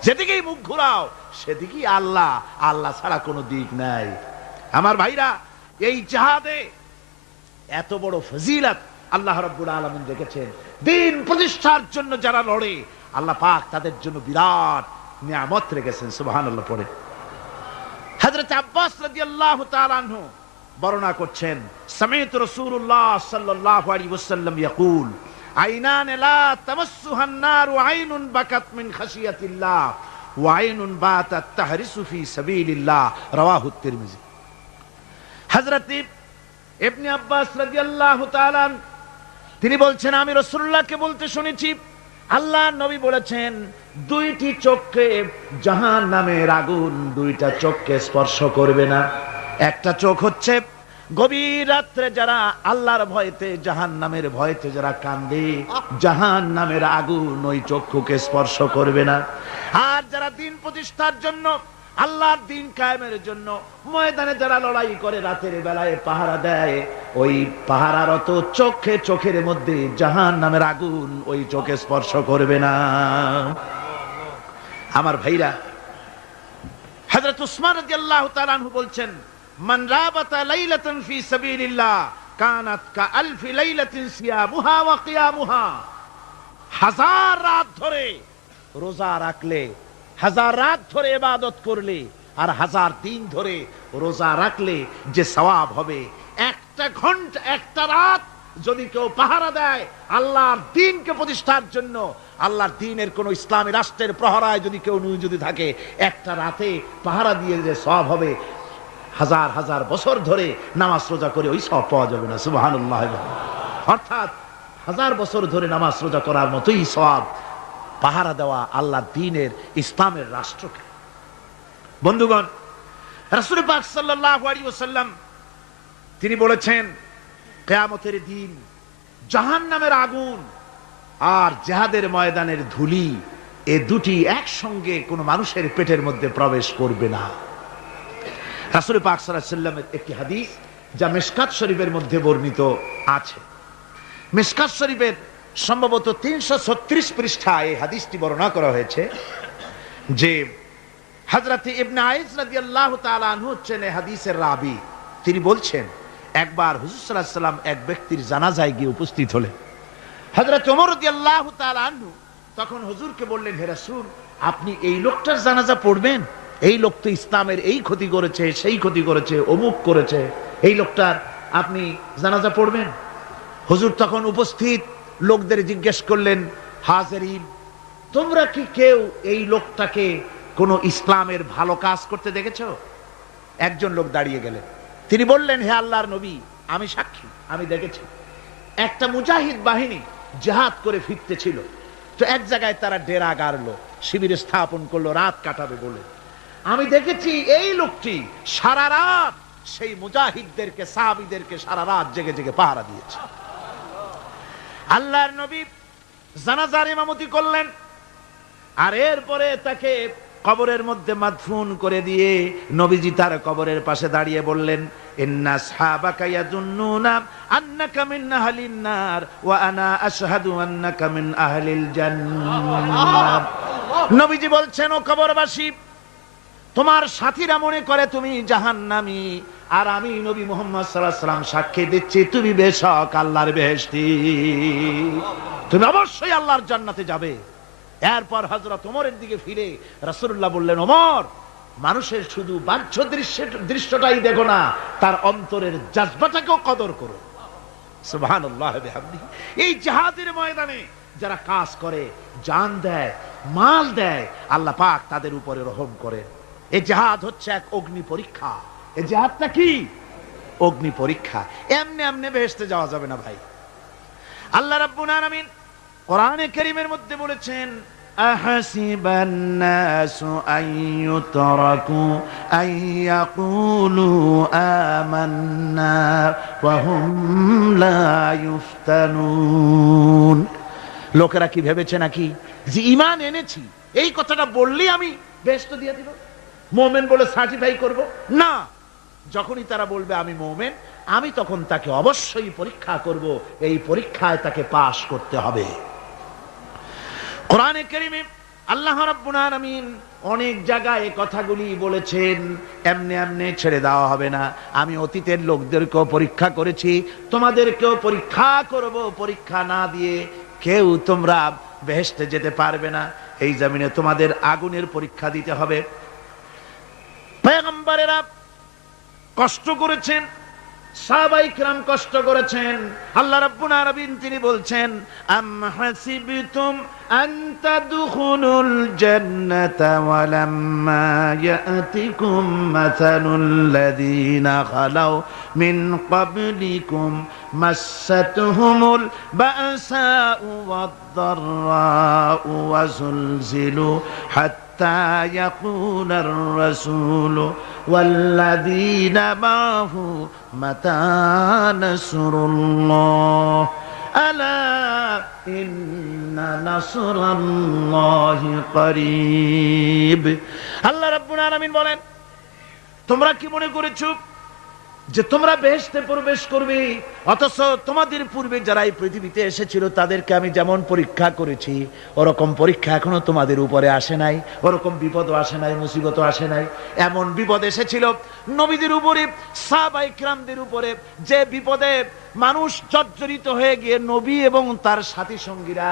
যেদিকেই মুখ ঘুরাও সেদিকেই আল্লাহ, আল্লাহ ছাড়া কোনো দিক নাই। আমার ভাইরা, এই জিহাদে এত বড় ফজিলত আল্লাহ রাব্বুল আলামিন রেখেছেন। দ্বীন প্রতিষ্ঠার জন্য যারা লড়ে, আল্লাহ পাক তাদের জন্য বিরাট নিয়ামত রেখেছেন। সুবহানাল্লাহ পড়ে। হযরত আব্বাস রাদিয়াল্লাহু তাআলা আনহু বর্ণনা করছেন, সামি'তু রাসূলুল্লাহ সাল্লাল্লাহু আলাইহি ওয়াসাল্লাম ইয়াকুল, আইনান লা তামাসসুহান নারু আইনুন বাকাত মিন খাশিয়াতিল্লাহ ওয়া আইনুন বাতাত তাহরিসু ফি সাবিলিল্লাহ, রাওয়াহু তিরমিজি। হযরত ইবনে আব্বাস রাদিয়াল্লাহু তাআলা তিনি বলছেন, আমি রাসূলুল্লাহকে বলতে শুনেছি, আল্লাহর নবী বলেছেন, দুইটি চোখকে জাহান্নামের আগুন দুইটা চোখকে স্পর্শ করবে না। একটা চোখ হচ্ছে গভীর রাত্রে যারা আল্লাহর ভয়তে জাহান্নামের ভয়তে যারা কান্দে, জাহান্নামের আগুন ওই চক্ষুকে স্পর্শ করবে না। আর যারা দ্বীন প্রতিষ্ঠার জন্য, আল্লাহর দ্বীন কায়েমের জন্য ময়দানে যারা লড়াই করে, রাতের বেলায় পাহারা দেয়, ওই পাহারারত চোখে চোখের মধ্যে জাহান্নামের আগুন ওই চোখে স্পর্শ করবে না। আমার ভাইরা, হযরত উসমান রাদিয়াল্লাহু তাআলা আনহু বলছেন, মান রাবাতা লাইলাতান ফি সাবিলিল্লাহ কানাত কাআলফি লাইলাতিন সিয়ামুহা ওয়া কিয়ামুহা। হাজার রাত ধরে রোজা রাখলে, হাজার রাত ধরে ইবাদত করলে, আর হাজার দিন ধরে রোজা রাখলে যে সওয়াব হবে, একটা ঘন্টা একটা রাত যদি কেউ পাহারা দেয় আল্লাহর দ্বীনকে প্রতিষ্ঠার জন্য, আল্লাহর দ্বীনের কোন ইসলামী রাষ্ট্রের প্রহরায় যদি কেউ যদি থাকে, একটা রাতে পাহারা দিয়ে যে সওয়াব হবে, হাজার হাজার বছর ধরে নামাজ রোজা করে ওই সওয়াব পাওয়া যাবে না। সুবহানাল্লাহ। অর্থাৎ হাজার বছর ধরে নামাজ রোজা করার মতোই সওয়াব পাহারা দেওয়া আল্লাহর দ্বীনের ইসলামের রাষ্ট্রকে। বন্ধুগণ, রাসূল পাক সাল্লাল্লাহু আলাইহি ওয়াসাল্লাম তিনি বলেছেন, কিয়ামতের দিন জাহান্নামের আগুন আর জিহাদের ময়দানের ধুলি, এ দুটি একসঙ্গে কোন মানুষের পেটের মধ্যে প্রবেশ করবে না। রাসূল পাক সাল্লাল্লাহু আলাইহি ওয়াসাল্লামের একটি হাদিস যা মিশকাত শরীফের মধ্যে বর্ণিত আছে। মিশকাত শরীফের সম্ভবত 336 পৃষ্ঠায় এই হাদিসটি বর্ণনা করা হয়েছে যে হযরত ইবনে আইস রাদিয়াল্লাহু তাআলা আনহু হচ্ছেন এই হাদিসের রাবী। তিনি বলছেন, একবার হুজুর সাল্লাল্লাহু আলাইহি ওয়াসাল্লাম এক ব্যক্তির জানাজায় গিয়ে উপস্থিত হলেন। হযরত ওমর রাদিয়াল্লাহু তাআলা আনহু তখন হুজুরকে বললেন, হে রাসূল, আপনি এই লোকটার জানাজা পড়বেন? এই লোক তো ইসলামের এই ক্ষতি করেছে, সেই ক্ষতি করেছে, অমুক করেছে, এই লোকটার আপনি জানাজা পড়বেন? হুজুর তখন উপস্থিত লোকদের জিজ্ঞেস করলেন, হাজিরিন, তোমরা কি কেউ এই লোকটাকে কোন ইসলামের ভালো কাজ করতে দেখেছো? একজন লোক দাঁড়িয়ে গেলেন, তিনি বললেন, হে আল্লাহর নবী, আমি সাক্ষী, আমি দেখেছি। একটা মুজাহিদ বাহিনী জিহাদ করে ফিরতে ছিল, তো এক জায়গায় তারা ডেরা গাড়লো, শিবির স্থাপন করলো রাত কাটাবে বলে। আমি দেখেছি এই লোকটি সারা রাত সেই মুজাহিদদেরকে, সাহাবীদেরকে সারা রাত জেগে জেগে পাহারা দিয়েছে। আল্লাহর নবী জানাজার ইমামতি করলেন, আর এরপরে তাকে কবরের মধ্যে মাদফুন করে দিয়ে নবীজি তার কবরের পাশে দাঁড়িয়ে বললেন, ইন্না আসহাবাকা ইয়াজুন্নুনা আন্নাকা মিন আহলিন নার ওয়া আনা আশহাদু আন্নাকা মিন আহলিল জান্নাহ। নবীজি বলছেন, ও কবরবাসী, তোমার সাথীরা মনে করে তুমি জাহান্নামী, আর আমি নবী মুহাম্মদ সাল্লাল্লাহু আলাইহি ওয়াসাল্লাম সাক্ষী দিচ্ছি তুমি বেশক আল্লাহর বেহেশতি, তুমি অবশ্যই আল্লাহর জান্নাতে যাবে। এরপর হযরত ওমরের দিকে ফিরে রাসূলুল্লাহ বললেন, ওমর, মানুষের শুধু বাহ্য দৃশ্যটাই দেখো না, তার অন্তরের জজবাটাকেও কদর করো। সুবহানাল্লাহ বিহামদিহি। এই জিহাদের ময়দানে যারা কাজ করে, জান দেয়, মাল দেয়, আল্লাহ পাক তাদের উপরে রহম করেন। এই জিহাদ হচ্ছে এক অগ্নি পরীক্ষা। এই জিহাদটা কি? অগ্নি পরীক্ষা। এমনি এমনি বেহেশতে যাওয়া যাবে না ভাই। আল্লাহ রাব্বুল আলামিন কোরআনে কারীমের মধ্যে বলেছেন, أحسب الناس أن يتركوا أن يقولوا آمنا وهم لا يفتنون। লোকেরা কি ভেবেছে নাকি যে ঈমান এনেছি এই কথাটা বললেই আমি বেহেশত দিয়ে দিব, মুমিন বলে সার্টিফাই করব? না, যখনই তারা বলবে আমি মুমিন, আমি তখন তাকে অবশ্যই পরীক্ষা করব, এই পরীক্ষায় তাকে পাশ করতে হবে। কোরআনে কারীমে আল্লাহ রাব্বুল আলামিন অনেক জায়গায় এই কথাগুলি বলেছেন। এমনি এমনি ছেড়ে দেওয়া হবে না। আমি অতীতের লোকদেরকেও পরীক্ষা করেছি, তোমাদেরকেও পরীক্ষা করব। পরীক্ষা না দিয়ে কেউ তোমরা বেহেশতে যেতে পারবে না। এই জমিনে তোমাদের আগুনের পরীক্ষা দিতে হবে। পয়গম্বরেরা কষ্ট করেছেন, সাহাবায়ে কিরাম কষ্ট করেছেন। আল্লাহ রাব্বুল আলামিন তিনি বলছেন, আম হাসিবতুম আন তাদখুলুল জান্নাতা ওয়া লাম্মা ইয়াতিকুম মাসালুল লাযীনা খালাউ মিন ক্বাবলিকুম মাসাতুহুমুল বাসাউ ওয়াদ-দাররাউ ওয়া যুলজিলু حتى يقول الرسول والذين معه متى نصر الله ألا إن نصر الله قريب। আল্লাহ রাব্বুল আলামিন বলেন, তোমরা কি মনে করেছো যে তোমরা বেহেশতে প্রবেশ করবে, অথচ তোমাদের পূর্বে যারা এই পৃথিবীতে এসেছিল তাদেরকে আমি যেমন পরীক্ষা করেছি ওরকম পরীক্ষা এখনো তোমাদের উপরে আসে নাই, ওরকম বিপদও আসে নাই, মুসিবতও আসে নাই। এমন বিপদ এসেছিল নবীদের উপরে, সাহাবায়ে কিরামদের উপরে, যে বিপদে মানুষ জর্জরিত হয়ে গিয়ে নবী এবং তার সাথী সঙ্গীরা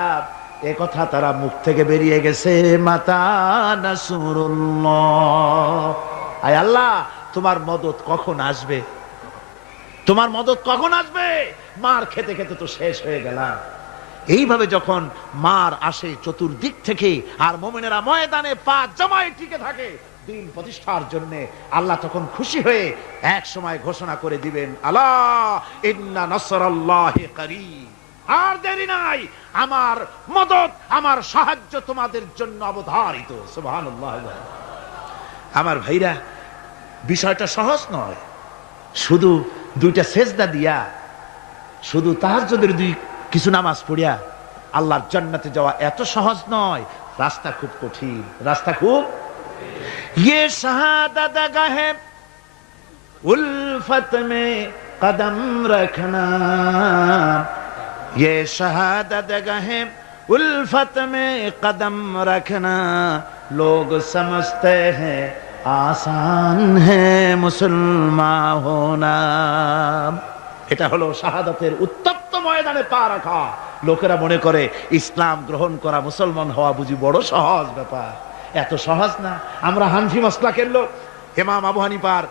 এ কথা তারা মুখ থেকে বেরিয়ে গেছে, মাতা নাসরুল্লাহ, আয় আল্লাহ তোমার মদদ কখন আসবে, তোমার মদদ কখন আসবে? মার খেতে খেতে তো শেষ হয়ে গেলাম। এইভাবে যখন মার আসে চতুর্দিক থেকে আর মুমিনেরা ময়দানে পা জমায়ে টিকে থাকে দিন প্রতিষ্ঠার জন্য, আল্লাহ তখন খুশি হয়ে এক সময় ঘোষণা করে দিবেন, আলা ইন্না নাসরাল্লাহি করিব, আর দেরি নাই, আমার মদদ আমার সাহায্য তোমাদের জন্য অবধারিত। সুবহানাল্লাহ। আমার ভাইরা, বিষয়টা সহজ নয়। শুধু দুইটা সেজদা দিয়া, শুধু তাহাজ্জুদের কিছু নামাজ পড়িয়া আল্লাহর জান্নাতে যাওয়া এত সহজ নয়। রাস্তা খুব কঠিন, রাস্তা খুব। ये शहादत गाहे उल्फत में कदम रखना, ये शहादत गाहे उल्फत में कदम रखना, लोग समझते हैं आसान है मुसलमान होना। এটা হলো শাহাদাতের উত্তপ্ত ময়দানে পা রাখা। লোকেরা মনে করে ইসলাম গ্রহণ করা, মুসলমান হওয়া বুঝি বড় সহজ ব্যাপার। এত সহজ না। আমরা হানফি মাসলাকের লোক, ইমাম আবু হানিফার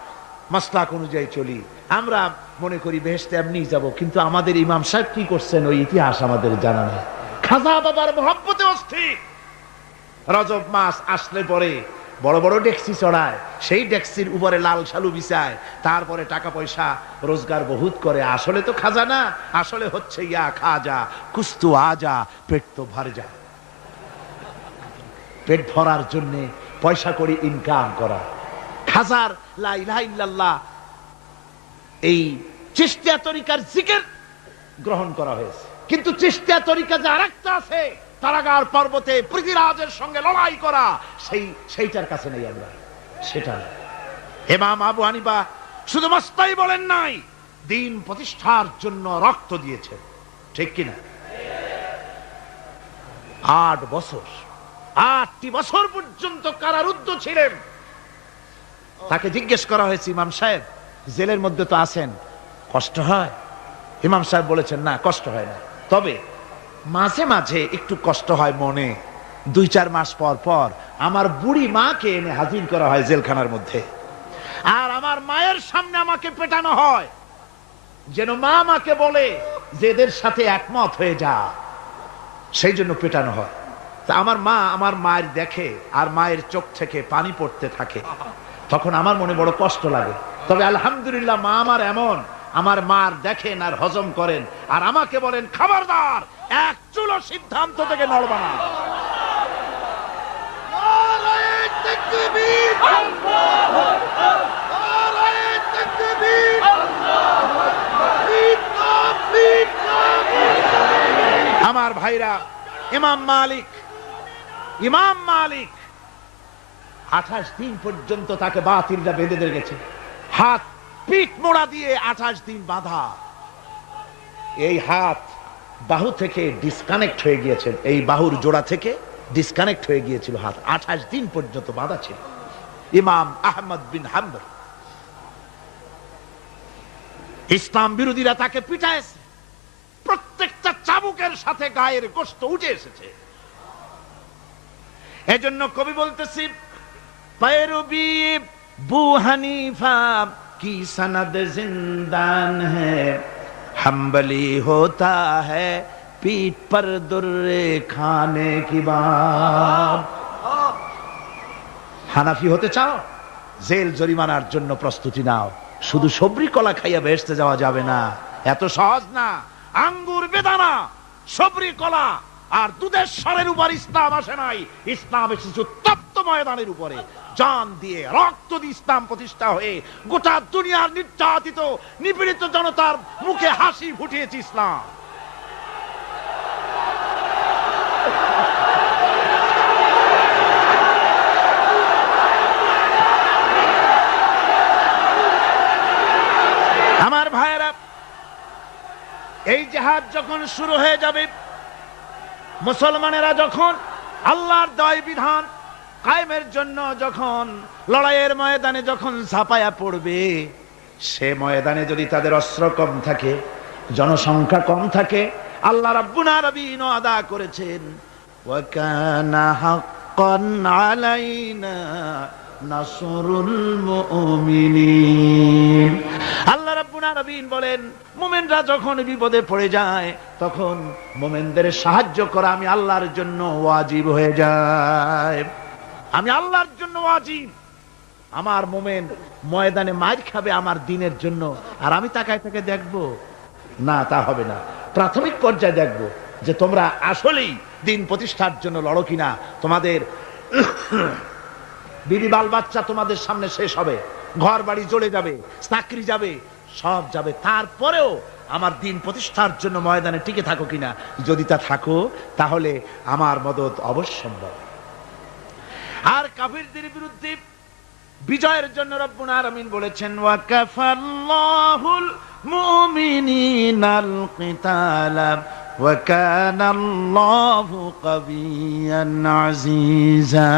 মাসলাক অনুযায়ী চলি। আমরা মনে করি বেহেশতে এমনি যাব, কিন্তু আমাদের ইমাম সাহেব কি করছেন ওই ইতিহাস আমাদের জানা নেই। খাজা বাবার মহব্বতে অস্থির। রজব মাস আসলে পরে বড় বড় ডেক্সি চড়ায়, সেই ডেক্সির উপরে লাল শালু বিছায়, তারপরে টাকা পয়সা রোজগার বহুত করে। আসলে তো খাজা না, আসলে হচ্ছে ইয়া খাজা কুস্তু আজা, পেট তো ভর যা। পেট ভরার জন্য পয়সা করে ইনকাম করা। খাজার লা ইলাহা ইল্লাল্লাহ এই চিশতিয়া তরিকার জিকির গ্রহণ করা হয়েছে, কিন্তু চিশতিয়া তরিকা যে আরেকটা আছে, তারাগার পর্বতে পৃথিবীরাজের সঙ্গে লড়াই করা, সেইটার কাছে নেই আমরা, সেটা। ইমাম আবু হানিফা শুধু মস্তাই বলেন নাই, দিন প্রতিষ্ঠার জন্য রক্ত দিয়েছেন, ঠিক কিনা? 8টি বছর পর্যন্ত কারারুদ্ধ ছিলেন। তাকে জিজ্ঞেস করা হয়েছে, ইমাম সাহেব জেলের মধ্যে তো আছেন, কষ্ট হয়? ইমাম সাহেব বলেছেন, না কষ্ট হয় না, তবে মাঝে মাঝে একটু কষ্ট হয় মনে। 2-4 মাস পর পর আমার বুড়ি মাকে এনে হাজির করা হয় জেলখানার মধ্যে, আর আমার মায়ের সামনে আমাকে পেটানো হয়, যেন মা আমাকে বলে যে এদের সাথে একমত হয়ে যা, সেই জন্য পেটানো হয়। তা আমার মা আমার মায়ের দেখে আর মায়ের চোখ থেকে পানি পড়তে থাকে, তখন আমার মনে বড় কষ্ট লাগে। তবে আলহামদুলিল্লাহ মা আমার এমন, আমার মার দেখেন আর হজম করেন, আর আমাকে বলেন খবরদার এক চুলো সিদ্ধান্ত থেকে নড়বা না। তাকবীর, নারায়ে তাকবীর, আমার ভাইরা, ইমাম মালিক 28 দিন পর্যন্ত তাকে বাতিলরা বেঁধে রেখেছে, হাত পিঠ মোড়া দিয়ে 28 দিন বাঁধা। এই হাত বাহু থেকে ডিসকানেক্ট হয়ে গিয়েছে, এই বাহুর জোড়া থেকে ডিসকানেক্ট হয়ে গিয়েছিল হাত, 28 দিন পর্যন্ত বাঁধা ছিল। ইমাম আহমদ বিন হাম্বল, ইসলাম বিরোধীরা তাকে পিটাইছে, প্রত্যেকটা চাবুকের সাথে গায়ের গোশত উঠে এসেছে। এজন্য কবি বলতেছি, पैरवी बू हनीफा की सनद जिंदान है, हम्बली होता है पीठ पर दुर्रे खाने की बात। হানাফি হতে চাও, জেল জরিমানার জন্য প্রস্তুতি নাও। শুধু সবরি কলা খাইয়া বেহেশতে যাওয়া যাবে না, এত সহজ না। আঙ্গুর বেদানা, সবরি কলা আর দুধের স্বরের উপর ইসলাম আসে নাই। ইসলাম এসেছে তপ্ত ময়দানের উপরে, জান দিয়ে রক্ত দিয়ে ইসলাম প্রতিষ্ঠা হয়ে গোটা দুনিয়ার নির্যাতিত নিপীড়িত জনতার মুখে হাসি ফুটিয়েছে ইসলাম। আমার ভাইয়েরা, এই জিহাদ যখন শুরু হয়ে যাবে, মুসলমানেরা যখন আল্লাহর দয় বিধান কায়েমের জন্য যখন লড়াইয়ের ময়দানে যখন ঝাঁপায়া পড়বে, সে ময়দানে যদি তাদের অস্ত্র কম থাকে, জনসংখ্যা কম থাকে, আল্লাহ রাব্বুল আলামিন ওয়াদা করেছেন, ওয়া কানা হাক্কান আলাইনা নাসরুল মুমিনিন। আল্লাহ রাব্বুল আলামিন বলেন, মুমিনরা যখন বিপদে পড়ে যায়, তখন মুমিনদের সাহায্য করা আমি আল্লাহর জন্য ওয়াজিব হয়ে যায়। আমি আল্লাহর জন্য ওয়াজিব। আমার মুমিন ময়দানে মার খাবে আমার দিনের জন্য, আর আমি তাকায় থেকে দেখবো না, তা হবে না। প্রাথমিক পর্যায়ে দেখবো যে তোমরা আসলেই দিন প্রতিষ্ঠার জন্য লড়ো কিনা। তোমাদের বিবি বাল বাচ্চা তোমাদের সামনে শেষ হবে, ঘর বাড়ি জ্বলে যাবে, চাকরি যাবে, সব যাবে, তারপরেও আমার দিন প্রতিষ্ঠার জন্য ময়দানে টিকে থাকো কিনা। যদি তা থাকো, তাহলে আমার মদদ অবশ্যম্ভব। আর কাফিরদের বিরুদ্ধে বিজয়ের জন্য রব্বুল আলামিন বলেছেন, ওয়া কাফাল্লাহুল মুমিনিনাল কিতালা ওয়া কানাল্লাহু কাবিয়ান আজিজা।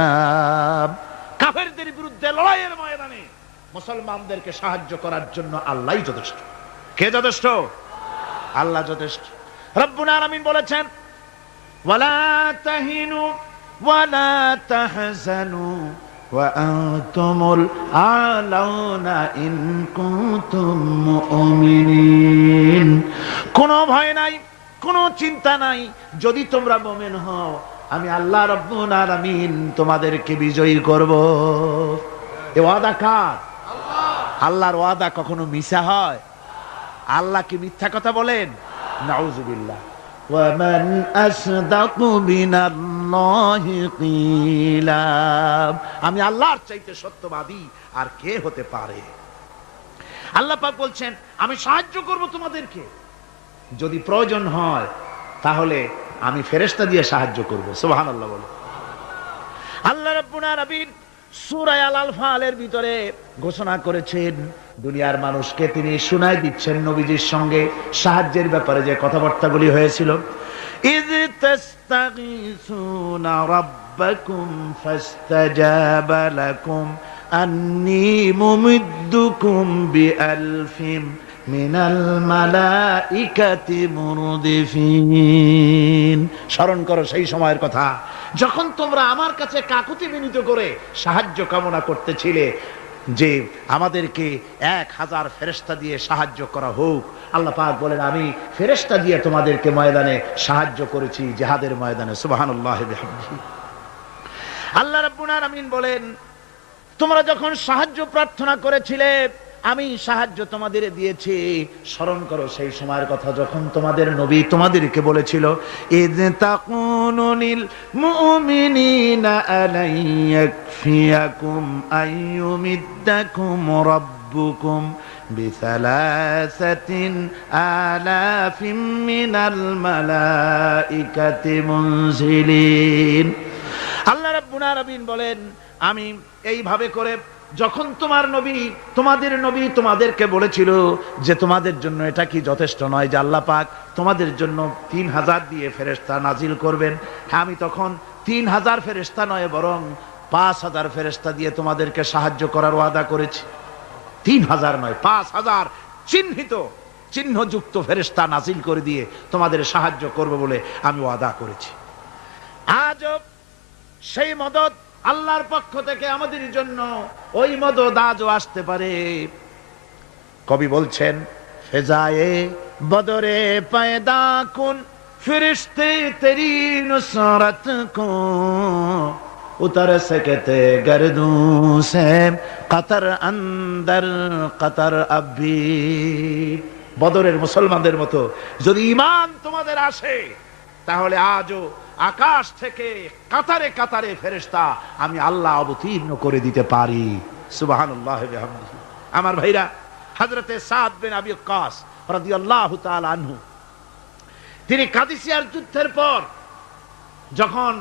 কাফেরদের বিরুদ্ধে লড়াইয়ের ময়দানে মুসলমানদেরকে সাহায্য করার জন্য আল্লাহই যথেষ্ট। কে যথেষ্ট? আল্লাহ যথেষ্ট। রব্বুল আলামিন বলেছেন, ওয়ালা তাহিনু ওয়ালা তাহজানু ওয়া আনতুমুল আলাউনা ইন কুনতুম মুমিনিন। কোনো ভয় নাই, কোনো চিন্তা নাই, যদি তোমরা মুমিন হও, আমি আল্লাহ রাব্বুল আলামিন তোমাদেরকে বিজয়ী করব। এ ওয়াদা কার? আল্লাহর ওয়াদা কখনো মিথ্যা হয়? আল্লাহ কি মিথ্যা কথা বলেন? নাউযুবিল্লাহ। ওয়া মান আসদাকু মিনাল্লাহি কিলা। আমি আল্লাহর চাইতে সত্যবাদী আর কে হতে পারে? আল্লাহ পাক বলছেন, আমি সাহায্য করব তোমাদেরকে, যদি প্রয়োজন হয় তাহলে আমি ফেরেশতা দিয়ে সাহায্য করব। সুবহানাল্লাহ বলে। আল্লাহ রাব্বুল আলামিন সূরা আল-আনফালের ভিতরে ঘোষণা করেছেন, দুনিয়ার মানুষকে তিনি শুনায় দিচ্ছেন নবীজির সঙ্গে সাহায্যের ব্যাপারে যে কথাবার্তাগুলি হয়েছিল। ইয তাস্তাগীসুনা রাব্বাকুম ফাস্তাজাবা লাকুম আন্নী মুমিদ্দুকুম বিআলফিন মিনাল মালাইকাতি মুরদিফিন। স্মরণ করো সেই সময়ের কথা যখন তোমরা আমার কাছে কাকুতি বিনীত করে সাহায্য কামনা করতেছিলে যে আমাদেরকে 1000 ফেরেশতা দিয়ে সাহায্য করা হোক। আল্লাহ পাক বলেন, আমি ফেরেশতা দিয়ে তোমাদেরকে ময়দানে সাহায্য করেছি, জিহাদের ময়দানে। সুবহানাল্লাহি বিহামদিহি। আল্লাহ রাব্বুল আলামিন বলেন, তোমরা যখন সাহায্য প্রার্থনা করেছিলে আমি সাহায্য তোমাদের দিয়েছি। স্মরণ করো সেই সময়ের কথা যখন তোমাদের নবী তোমাদেরকে বলেছিল, ইয তাকুনু লিল মুমিনিনা আলাইয়াকফিয়াকুম আইয়ুমিদ্দাকুম রাব্বুকুম বিসালাসাতিন আলাফিম মিনাল মালাইকাতি মুনজিলিন। আল্লাহ রাব্বুল আলামিন বলেন, আমি এইভাবে করে যখন তোমাদের নবী তোমাদেরকে বলেছিল যে তোমাদের জন্য এটা কি যথেষ্ট নয় যে আল্লাহ পাক তোমাদের জন্য 3000 দিয়ে ফেরেশতা নাজিল করবেন, আমি তখন 3000 ফেরেশতা নয় বরং 5000 ফেরেশতা দিয়ে তোমাদেরকে সাহায্য করার ওয়াদা করেছি। 3000 নয়, 5000 চিহ্নযুক্ত ফেরেশতা নাজিল করে দিয়ে তোমাদের সাহায্য করব বলে আমি ওয়াদা করেছি। আজও সেই মদদ আল্লাহর পক্ষ থেকে আমাদের জন্য, ওই মদদ আজও আসতে পারে। কবি বলছেন, ফেজায়ে বদরে পয়দা কুন ফিরিশতে তেরি নুসরত কো উতর সকতে গর্দু সে কতর অন্দর কতর আবি। বদরের মুসলমানদের মতো যদি ঈমান তোমাদের আসে, তাহলে আজও আকাশ থেকে কাতারে কাতারে ফেরেশতা আমি আল্লাহ অবতীর্ণ করে দিতে পারি। সুবহানাল্লাহি ওয়া বিহামদিহি। আমার ভাইরা, হযরতে সাদ বিন আবি ওয়াক্কাস রাদিয়াল্লাহু তাআলা আনহু, তিনি কাদিসিয়ার যুদ্ধের পর যখন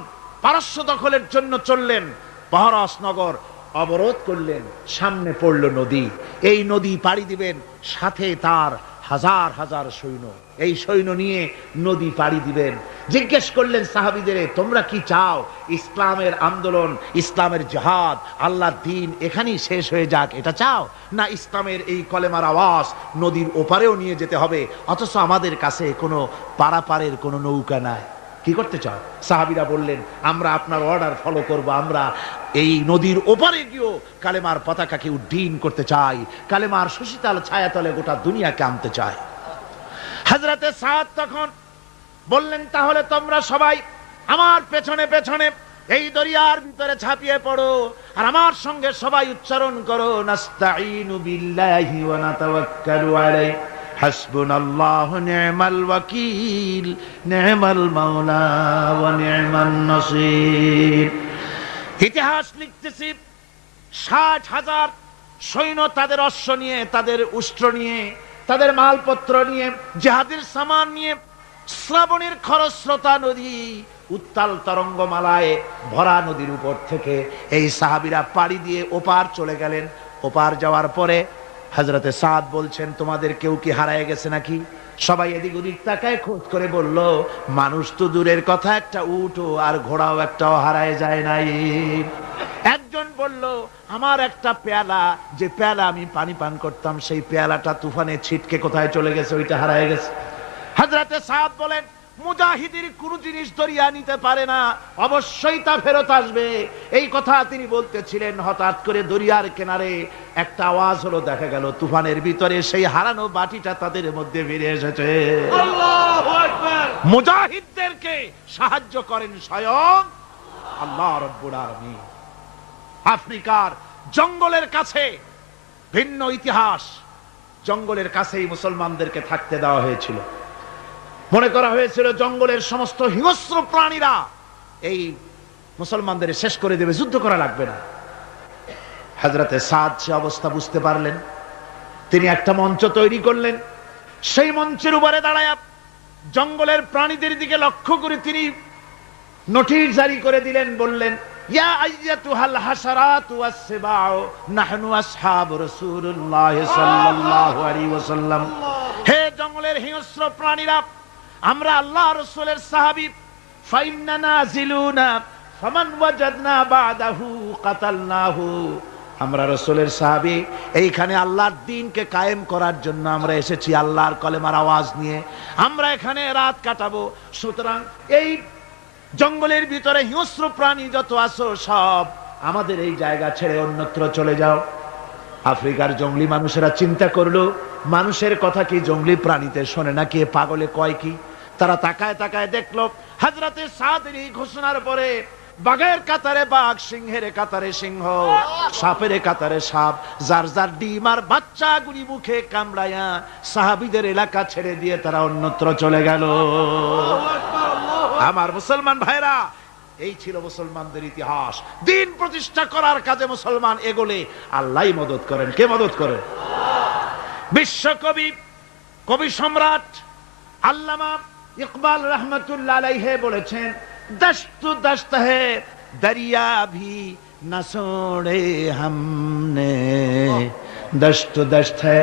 পারস্য দখলের জন্য চললেন, পাহরাস নগর অবরোধ করলেন, সামনে পড়ল নদী। এই নদী পাড়ি দিবেন, সাথে তার হাজার হাজার সৈন্য, এই সৈন্য নিয়ে নদী পাড়ি দিবেন। জিজ্ঞেস করলেন সাহাবীদের, তোমরা কি চাও ইসলামের আন্দোলন, ইসলামের জিহাদ, আল্লাহর দ্বীন এখানেই শেষ হয়ে যাক, এটা চাও, না ইসলামের এই কলেমার আওয়াজ নদীর ওপারেও নিয়ে যেতে হবে, অথচ আমাদের কাছে কোনো পারাপারের কোনো নৌকা নাই, কি করতে চাও? সাহাবীরা বললেন, আমরা আপনার অর্ডার ফলো করব, আমরা এই নদীর ওপারে গিয়েও কালেমার পতাকাকে উড্ডীন করতে চাই, কালেমার সুশীতল ছায়াতলে গোটা দুনিয়াকে আনতে চাই। হযরতে সাদ তখন বললেন, তাহলে তোমরা সবাই আমার পেছনে পেছনে এই দরিয়ার ভিতরে ঝাঁপিয়ে পড়ো, আর আমার সঙ্গে সবাই উচ্চারণ করো, নাস্তাঈনু বিল্লাহি ওয়া নাতাওয়াক্কালু আলাইহি হাসবুনাল্লাহু নি'মাল ওয়াকিল নি'মাল মাওলা ওয়া নি'মান নাসির। ইতিহাস লিখতেছি, 60,000 সৈন্য তাদের অশ্ব নিয়ে, তাদের উষ্ট্র নিয়ে, তাদের মালপত্র নিয়ে, জিহাদের সামান নিয়ে শ্রাবণের খরস্রোতা নদী, উত্তাল তরঙ্গমালায় ভরা নদীর উপর থেকে এই সাহাবীরা পাড়ি দিয়ে ওপার চলে গেলেন। ওপার যাওয়ার পরে হযরতে সাদ বলছেন, তোমাদের কেউ কি হারায় গেছে নাকি? সবাই এদিক ওদিক তাকায়, খোঁজ করে বলল, মানুষ তো দূরের কথা, একটা উট আর ঘোড়াও একটাও হারায় যায় নাই। একজন বলল, আমার একটা পেয়ালা, যে পেয়ালা আমি পানি পান করতাম, সেই পেয়ালাটা তুফানে ছিটকে কোথায় চলে গেছে, ওইটা হারায় গেছে। হযরতে সাদ বলেন, মুজাহিদের কোন জিনিস দরিয়া নিতে পারে না, অবশ্যই তা ফেরত আসবে। এই কথা তিনি বলতেছিলেন, হঠাৎ করে দরিয়ার কিনারে একটা আওয়াজ হলো, দেখা গেল তুফানের ভিতরে সেই হারানো বাটিটা তাদের মধ্যে ফিরে এসেছে। আল্লাহু আকবার। মুজাহিদদেরকে সাহায্য করেন স্বয়ং আল্লাহ রাব্বুল আলামিন। আফ্রিকার জঙ্গলের কাছে ভিন্ন ইতিহাস, জঙ্গলের কাছেই মুসলমানদেরকে থাকতে দেওয়া হয়েছিল। মনে করা হয়েছিল জঙ্গলের সমস্ত হিংস্র প্রাণীরা এই মুসলমানদের শেষ করে দেবে, যুদ্ধ করা লাগবে না। হযরতে সাদ সে অবস্থা বুঝতে পারলেন, তিনি একটা মঞ্চ তৈরি করলেন। সেই মঞ্চের উপরে দাঁড়ায় জঙ্গলের প্রাণীদের দিকে লক্ষ্য করে তিনি নোটিশ জারি করে দিলেন, বললেন, ইয়া আইয়াতুহাল হাশারাতু ওয়াস-সিবাউ নাহনু আসহাবু রাসূলুল্লাহ সাল্লাল্লাহু আলাইহি ওয়াসাল্লাম। হে জঙ্গলের হিংস্র প্রাণীরা, আমরা আল্লাহ রাসূলের সাহাবী, ফাইন্না নাজিলুনা ফামান ওয়াজাদনা বাদাহু কাতালনাহু। আমরা রাসূলের সাহাবী, এইখানে আল্লাহর দ্বীনকে কায়েম করার জন্য আমরা এসেছি, আল্লাহর কলেমার আওয়াজ নিয়ে আমরা এখানে রাত কাটাবো। সুতরাং এই জঙ্গলের ভিতরে হিংস্র প্রাণী যত আছো, সব আমাদের এই জায়গা ছেড়ে অন্যত্র চলে যাও। আফ্রিকার জঙ্গলি মানুষেরা চিন্তা করলো, মানুষের কথা কি জঙ্গলি প্রাণীতে শোনে নাকি, পাগলে কয় কি? তারা তাকায় তাকায় দেখলো, হযরতে সাদের এই ঘোষণার পরে বাঘের কাতারে বাঘ, সিংহের কাতারে সিংহ, সাপের কাতারে সাপ, যার যার ডিম আর বাচ্চাগুলি মুখে কামড়ায়া সাহাবীদের এলাকা ছেড়ে দিয়ে তারা অন্যত্র চলে গেল। আমার মুসলমান ভাইরা, এই ছিল মুসলমানদের ইতিহাস। দিন প্রতিষ্ঠা করার কাজে মুসলমান এগোলে আল্লাহই মদত করেন। কে মদত করেন? বিশ্বকবি, কবি সম্রাট আল্লামা ইকবাল রহমতুল্লাহ আলাইহি বলেছেন, দশত দশত है दरिया भी न छोड़े हमने, दशत दश्त है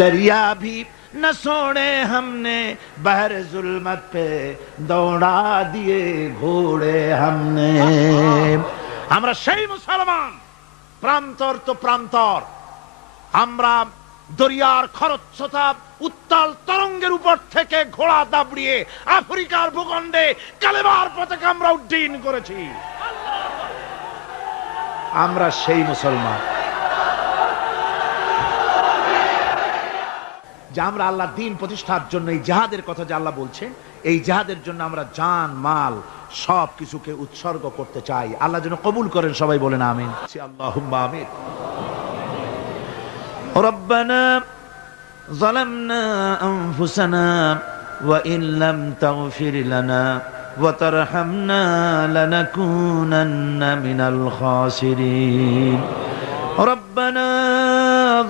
दरिया भी न छोड़े हमने, बहर जुल्मत पे दौड़ा दिए घोड़े हमने। আমরা সেই মুসলমান, প্রান্তর তো প্রান্তর, আমরা দরিয়ার খরস্রোতা উত্তাল তরঙ্গের উপর থেকে ঘোড়া দাবড়িয়ে আফ্রিকার ভূখণ্ডে কালেমার পতাকা আমরা উড্ডীন করেছি। আমরা সেই মুসলমান যে আমরা আল্লাহর দ্বীন প্রতিষ্ঠার জন্য এই জিহাদের কথা যে আল্লাহ বলছেন, এই জিহাদের জন্য আমরা জান মাল সব কিছুকে উৎসর্গ করতে চাই। আল্লাহ যেন কবুল করেন। সবাই বলেন আমিন। আল্লাহুম্মা আমিন। ربنا ظلمنا أنفسنا وإن لم تغفر لنا وترحمنا لنكونن من الخاسرين ربنا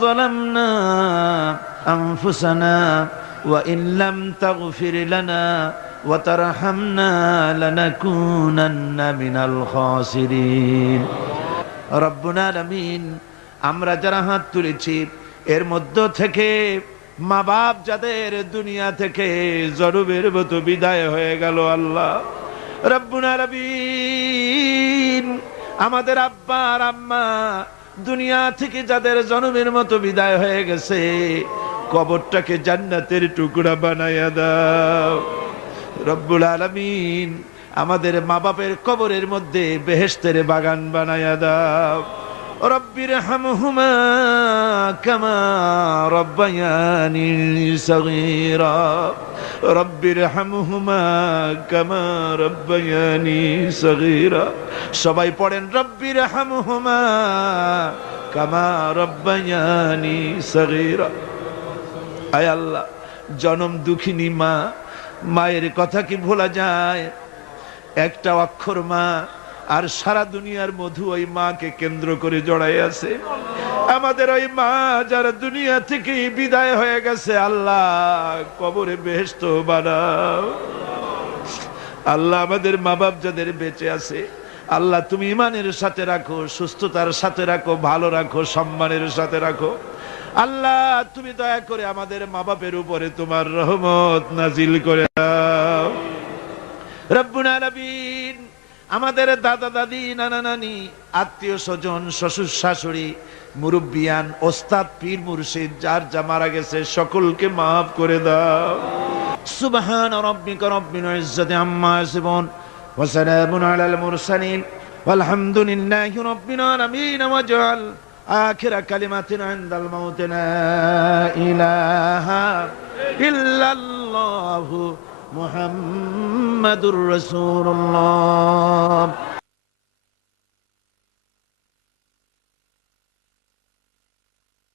ظلمنا أنفسنا وإن لم تغفر لنا وترحمنا لنكونن من الخاسرين ربنا العالمين আমরা যারা হাত তুলেছি এর মধ্য থেকে মা বাপ যাদের দুনিয়া থেকে জরুবের মতো বিদায় হয়ে গেল, আল্লাহ রব্বুল আলামিন আমাদের আব্বা আর আম্মা দুনিয়া থেকে যাদের জনমের মতো বিদায় হয়ে গেছে, কবরটাকে জান্নাতের টুকরা বানাইয়া দাও রব্বুল আলামিন। আমাদের মা বাপের কবরের মধ্যে বেহেশতের বাগান বানাইয়া দাও। রব্বিরহামহুমা কামা রব্বায়ানি সগীরা, রব্বিরহামহুমা কামা রব্বায়ানি সগীরা। সবাই পড়েন রব্বিরহামহুমা কামা রব্বায়ানি সগীরা। আয় আল্লাহ, জনম দুঃখিনী মা, মায়ের কথা কি ভোলা যায়? একটা অক্ষর মা, আর সারা দুনিয়ার মধু ওই মাকে কেন্দ্র করে জড়াই আছে। আমাদের ওই মা যারা দুনিয়া থেকে বিদায় হয়ে গেছে, আল্লাহ কবরে বেহেশত বানাও। আল্লাহ আমাদের মা বাপ যাদের বেঁচে আছে, আল্লাহ তুমি ইমানের সাথে রাখো, সুস্থতার সাথে রাখো, ভালো রাখো, সম্মানের সাথে রাখো। আল্লাহ তুমি দয়া করে আমাদের মা বাপের উপরে তোমার রহমত নাজিল করে দাও রব্বুল আলামিন। আমাদের দাদা দাদি, নানা নানি, আত্মীয় স্বজন, শ্বশুর শাশুড়ি, মুরব্বিয়ান, ওস্তাদ, পীর মুর্শিদ যার যা মারা গেছে সকলকে মাফ করে দাও। সুবহান রাব্বিকা রব্বিল ইজ্জাতি আম্মা ইয়াসিফুন ওয়া সালামুন আলাল মুরসালিন ওয়ালহামদুলিল্লাহি রাব্বিল আলামিন। ওয়াজআল আখিরা কালিমাতিনা ইনদাল মাউত লা ইলাহা ইল্লাল্লাহু মুহাম্মাদুর রাসূলুল্লাহ।